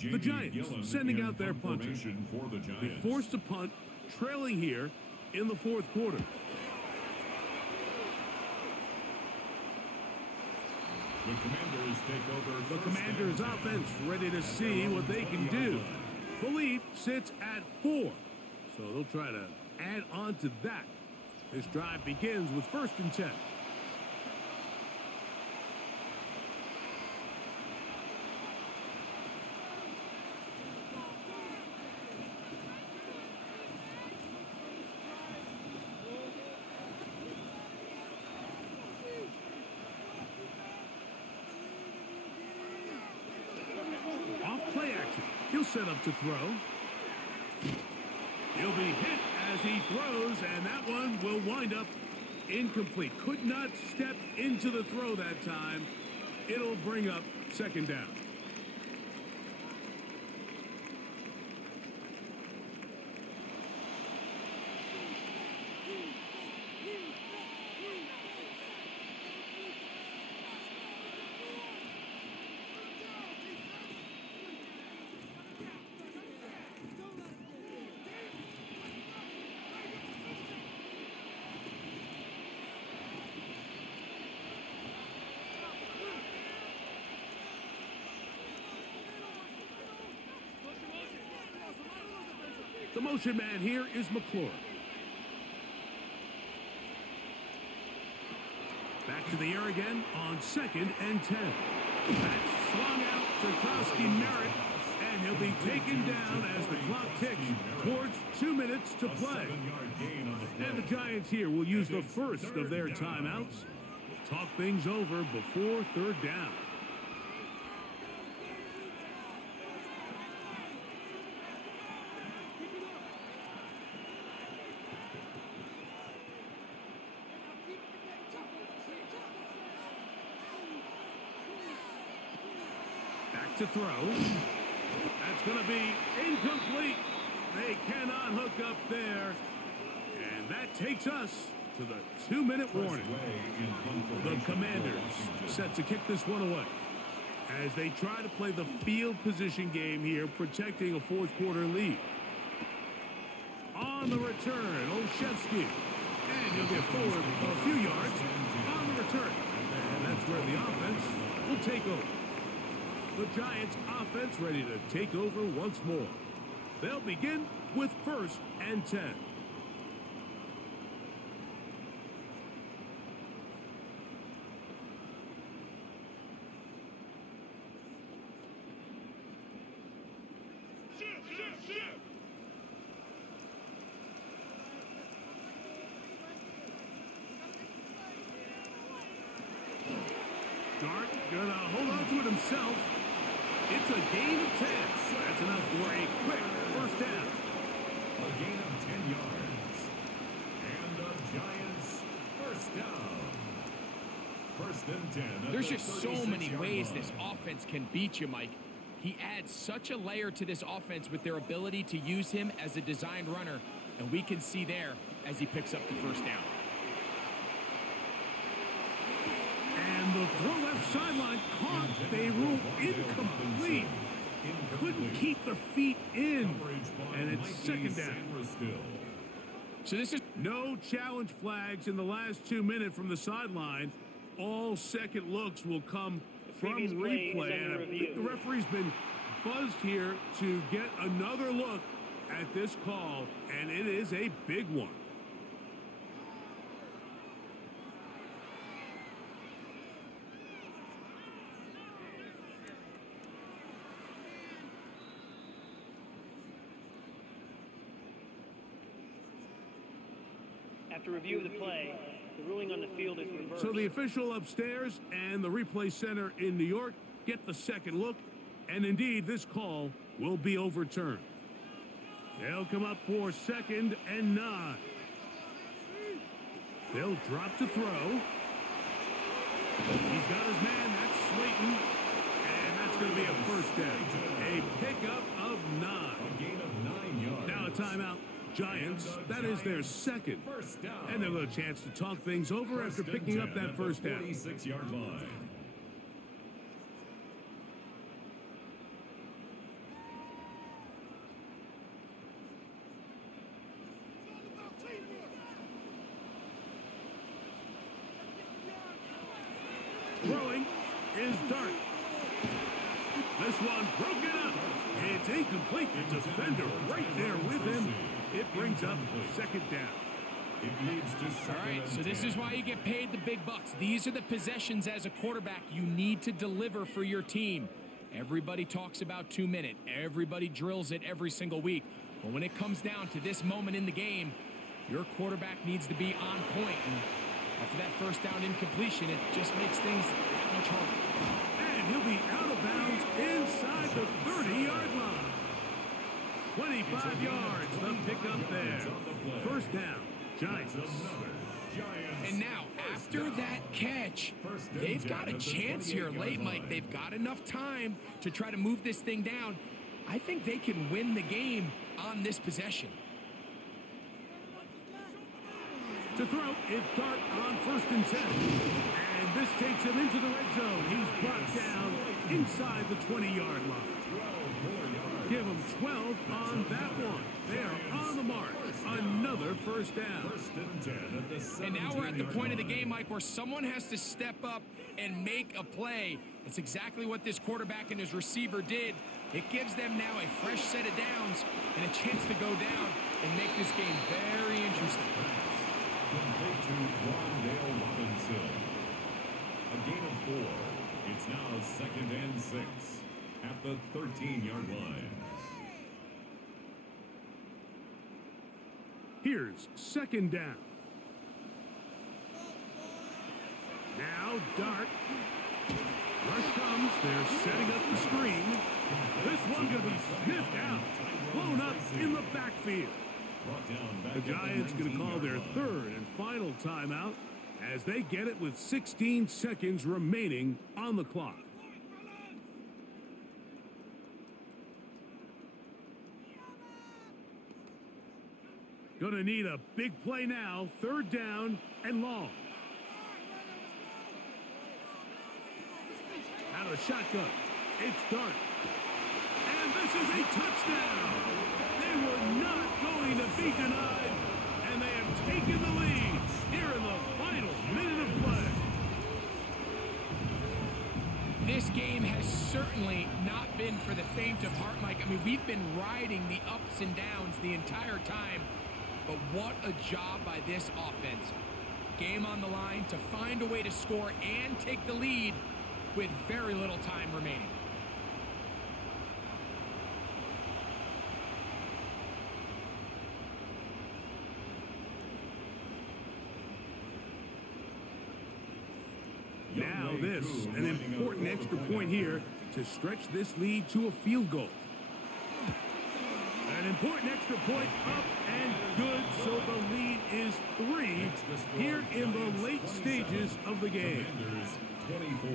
The Giants sending out their punter. They forced a punt, trailing here in the fourth quarter. The Commanders take over. The Commanders offense ready to see what they can do. The lead sits at 4, so they'll try to add on to that. This drive begins with 1st and 10. He'll set up to throw. He'll be hit as he throws, and that one will wind up incomplete. Could not step into the throw that time. It'll bring up 2nd down. The motion man here is McClure. Back to the air again on 2nd and 10. That's swung out to Krowski Merritt, and he'll be taken down as the clock ticks towards 2 minutes to play. And the Giants here will use the first of their timeouts. Talk things over before 3rd down. To throw. That's going to be incomplete. They cannot hook up there. And that takes us to the 2-minute warning. The Commanders set to kick this one away as they try to play the field position game here, protecting a fourth quarter lead. On the return, Olszewski. And he'll get forward a few yards on the return. And that's where the offense will take over. The Giants offense ready to take over once more. They'll begin with 1st and 10. Dart gonna hold on to it himself. It's a gain of 10. That's enough for a quick 1st down. A gain of 10 yards. And the Giants 1st down. 1st and 10. There's just so many ways this offense can beat you, Mike. He adds such a layer to this offense with their ability to use him as a designed runner, and we can see there as he picks up the 1st down. And the throw left sideline caught. They rule incomplete. Couldn't keep the feet in. And it's 2nd down. So this is no challenge flags in the last 2 minutes from the sideline. All second looks will come from replay. And I think the referee's been buzzed here to get another look at this call. And it is a big one. After review of the play, the ruling on the field is reversed. So the official upstairs and the replay center in New York get the second look, and indeed this call will be overturned. They'll come up for 2nd and 9. They'll drop to throw. He's got his man, that's Slayton, and that's going to be a first down. A pickup of 9. A gain of 9 yards. Now a timeout. Giants, that is their second. First down. And they'll have a chance to talk things over after picking up that first down. 46-yard line. Throwing is Dart. This one broken up. It's incomplete. The defender right there with him. It brings up 2nd down. It leads to All right, so this is why you get paid the big bucks. These are the possessions as a quarterback you need to deliver for your team. Everybody talks about 2 minute. Everybody drills it every single week. But when it comes down to this moment in the game, your quarterback needs to be on point. And after that first down incompletion, it just makes things that much harder. And he'll be out of bounds inside the 30-yard line. 25 yards, the pickup there. First down, Giants. And now, after that catch, they've got a chance here late, Mike. They've got enough time to try to move this thing down. I think they can win the game on this possession. To throw, it's Dart on 1st and 10. And this takes him into the red zone. He's brought down inside the 20-yard line. Give him 12 on that one. They are on the mark. Another first down. And now we're at the point of the game, Mike, where someone has to step up and make a play. It's exactly what this quarterback and his receiver did. It gives them now a fresh set of downs and a chance to go down and make this game very interesting. Complete to Rondale Robinson. A gain of 4. It's now 2nd and 6 at the 13-yard line. Here's 2nd down. Now Dart. Rush comes. They're setting up the screen. This one going to be sniffed out. Blown up in the backfield. The Giants going to call their 3rd and final timeout as they get it with 16 seconds remaining on the clock. Going to need a big play now. 3rd down and long. Out of the shotgun. It's Dart. And this is a touchdown. They were not going to be denied. And they have taken the lead here in the final minute of play. This game has certainly not been for the faint of heart, Mike. I mean, we've been riding the ups and downs the entire time. But what a job by this offense. Game on the line to find a way to score and take the lead with very little time remaining. Now this, an important extra point here to stretch this lead to a field goal. An important extra point up and good, so the lead is 3 here in the late stages of the game. 24.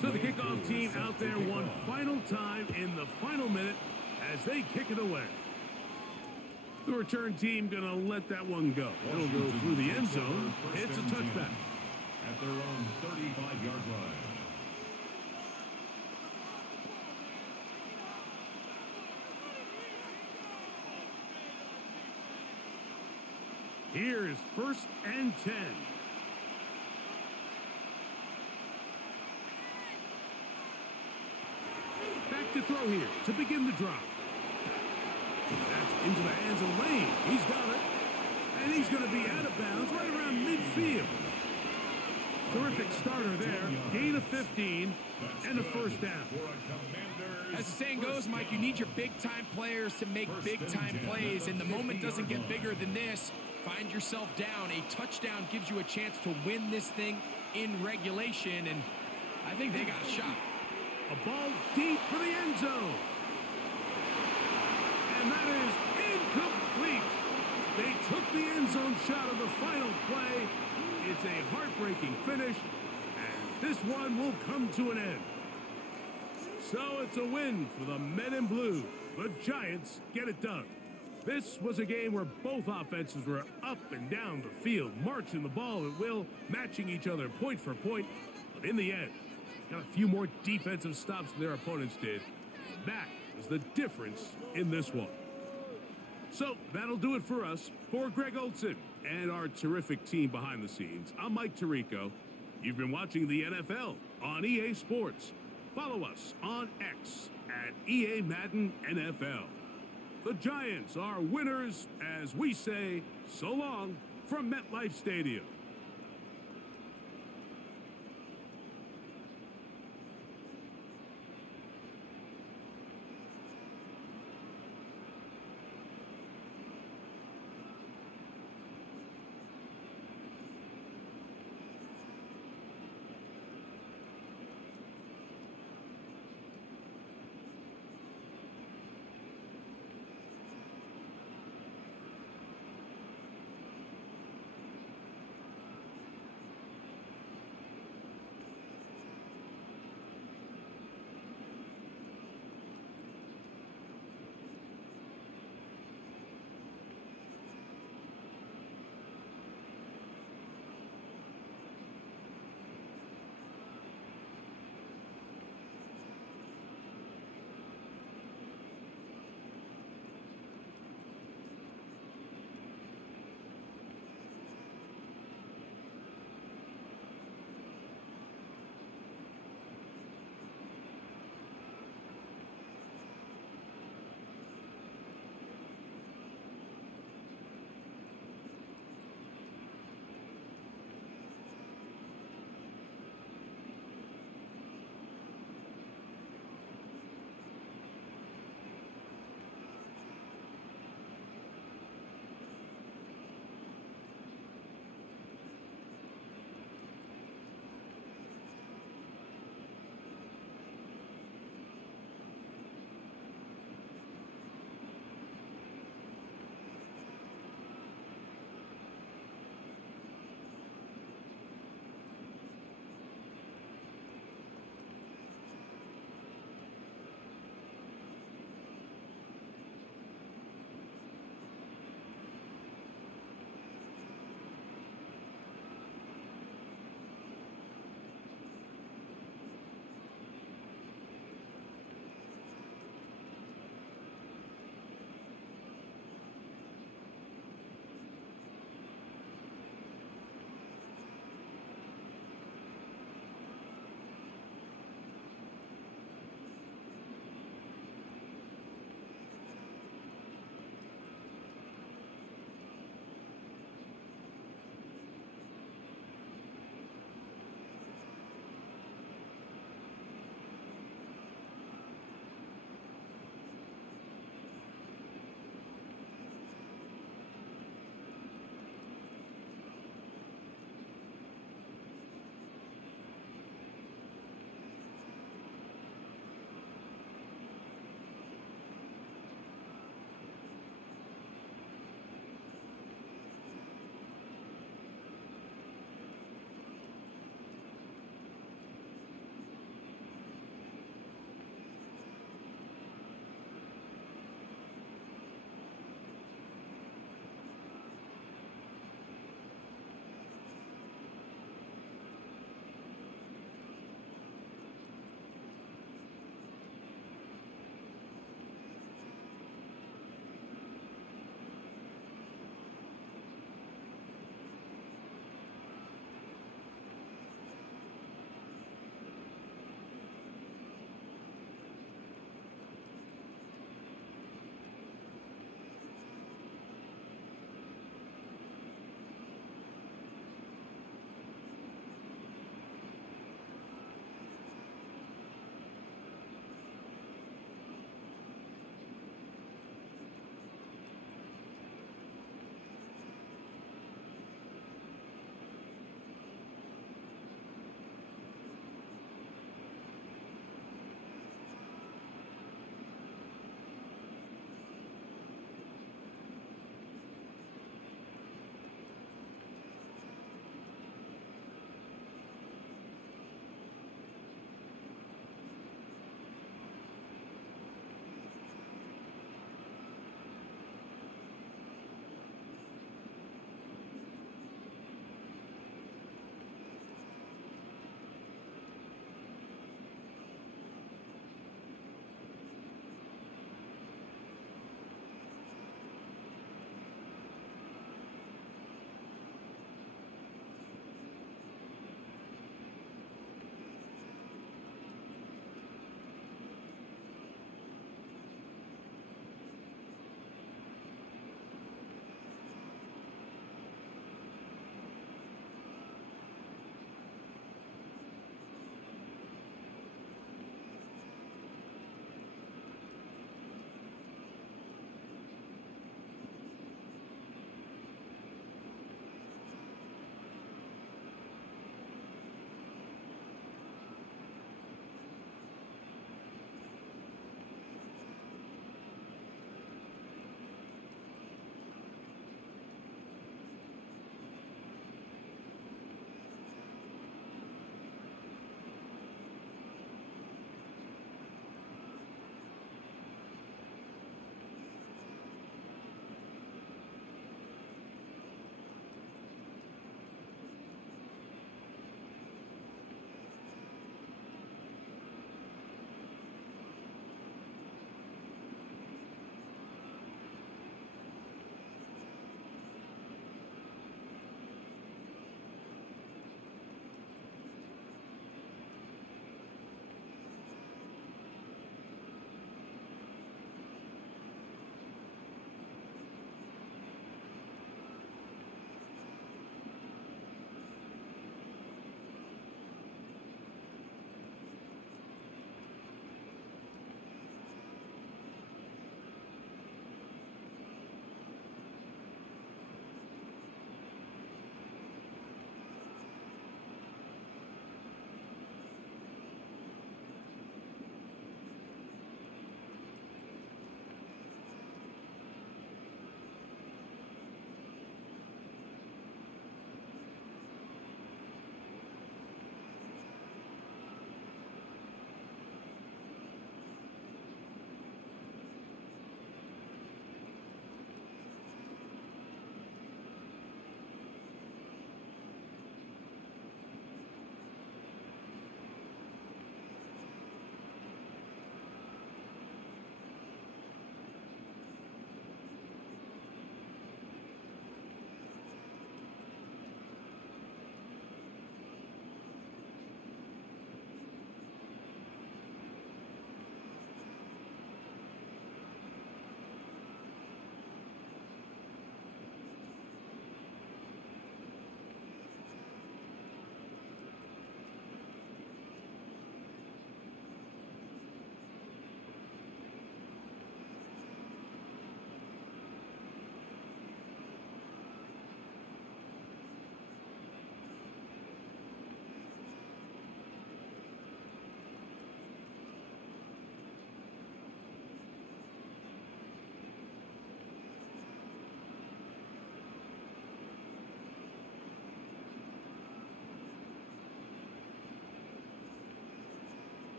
So the kickoff team out there one final time in the final minute as they kick it away. The return team going to let that one go. It'll go through the end zone. It's a touchback. At their own 35-yard line. Here's 1st and 10. Mike to throw here to begin the drive. That's into the hands of Lane. He's got it. And he's going to be out of bounds right around midfield. Terrific starter there. Gain of 15 and a first down. As the saying goes, Mike, you need your big-time players to make big-time plays, and the moment doesn't get bigger than this. Find yourself down. A touchdown gives you a chance to win this thing in regulation, and I think they got a shot. A ball deep for the end zone. And that is incomplete. They took the end zone shot of the final play. It's a heartbreaking finish, and this one will come to an end. So it's a win for the Men in Blue. The Giants get it done. This was a game where both offenses were up and down the field, marching the ball at will, matching each other point for point. But in the end, got a few more defensive stops than their opponents did. That is the difference in this one. So that'll do it for us. For Greg Olson and our terrific team behind the scenes, I'm Mike Tirico. You've been watching the NFL on EA Sports. Follow us on X at EA Madden NFL. The Giants are winners as we say so long from MetLife Stadium.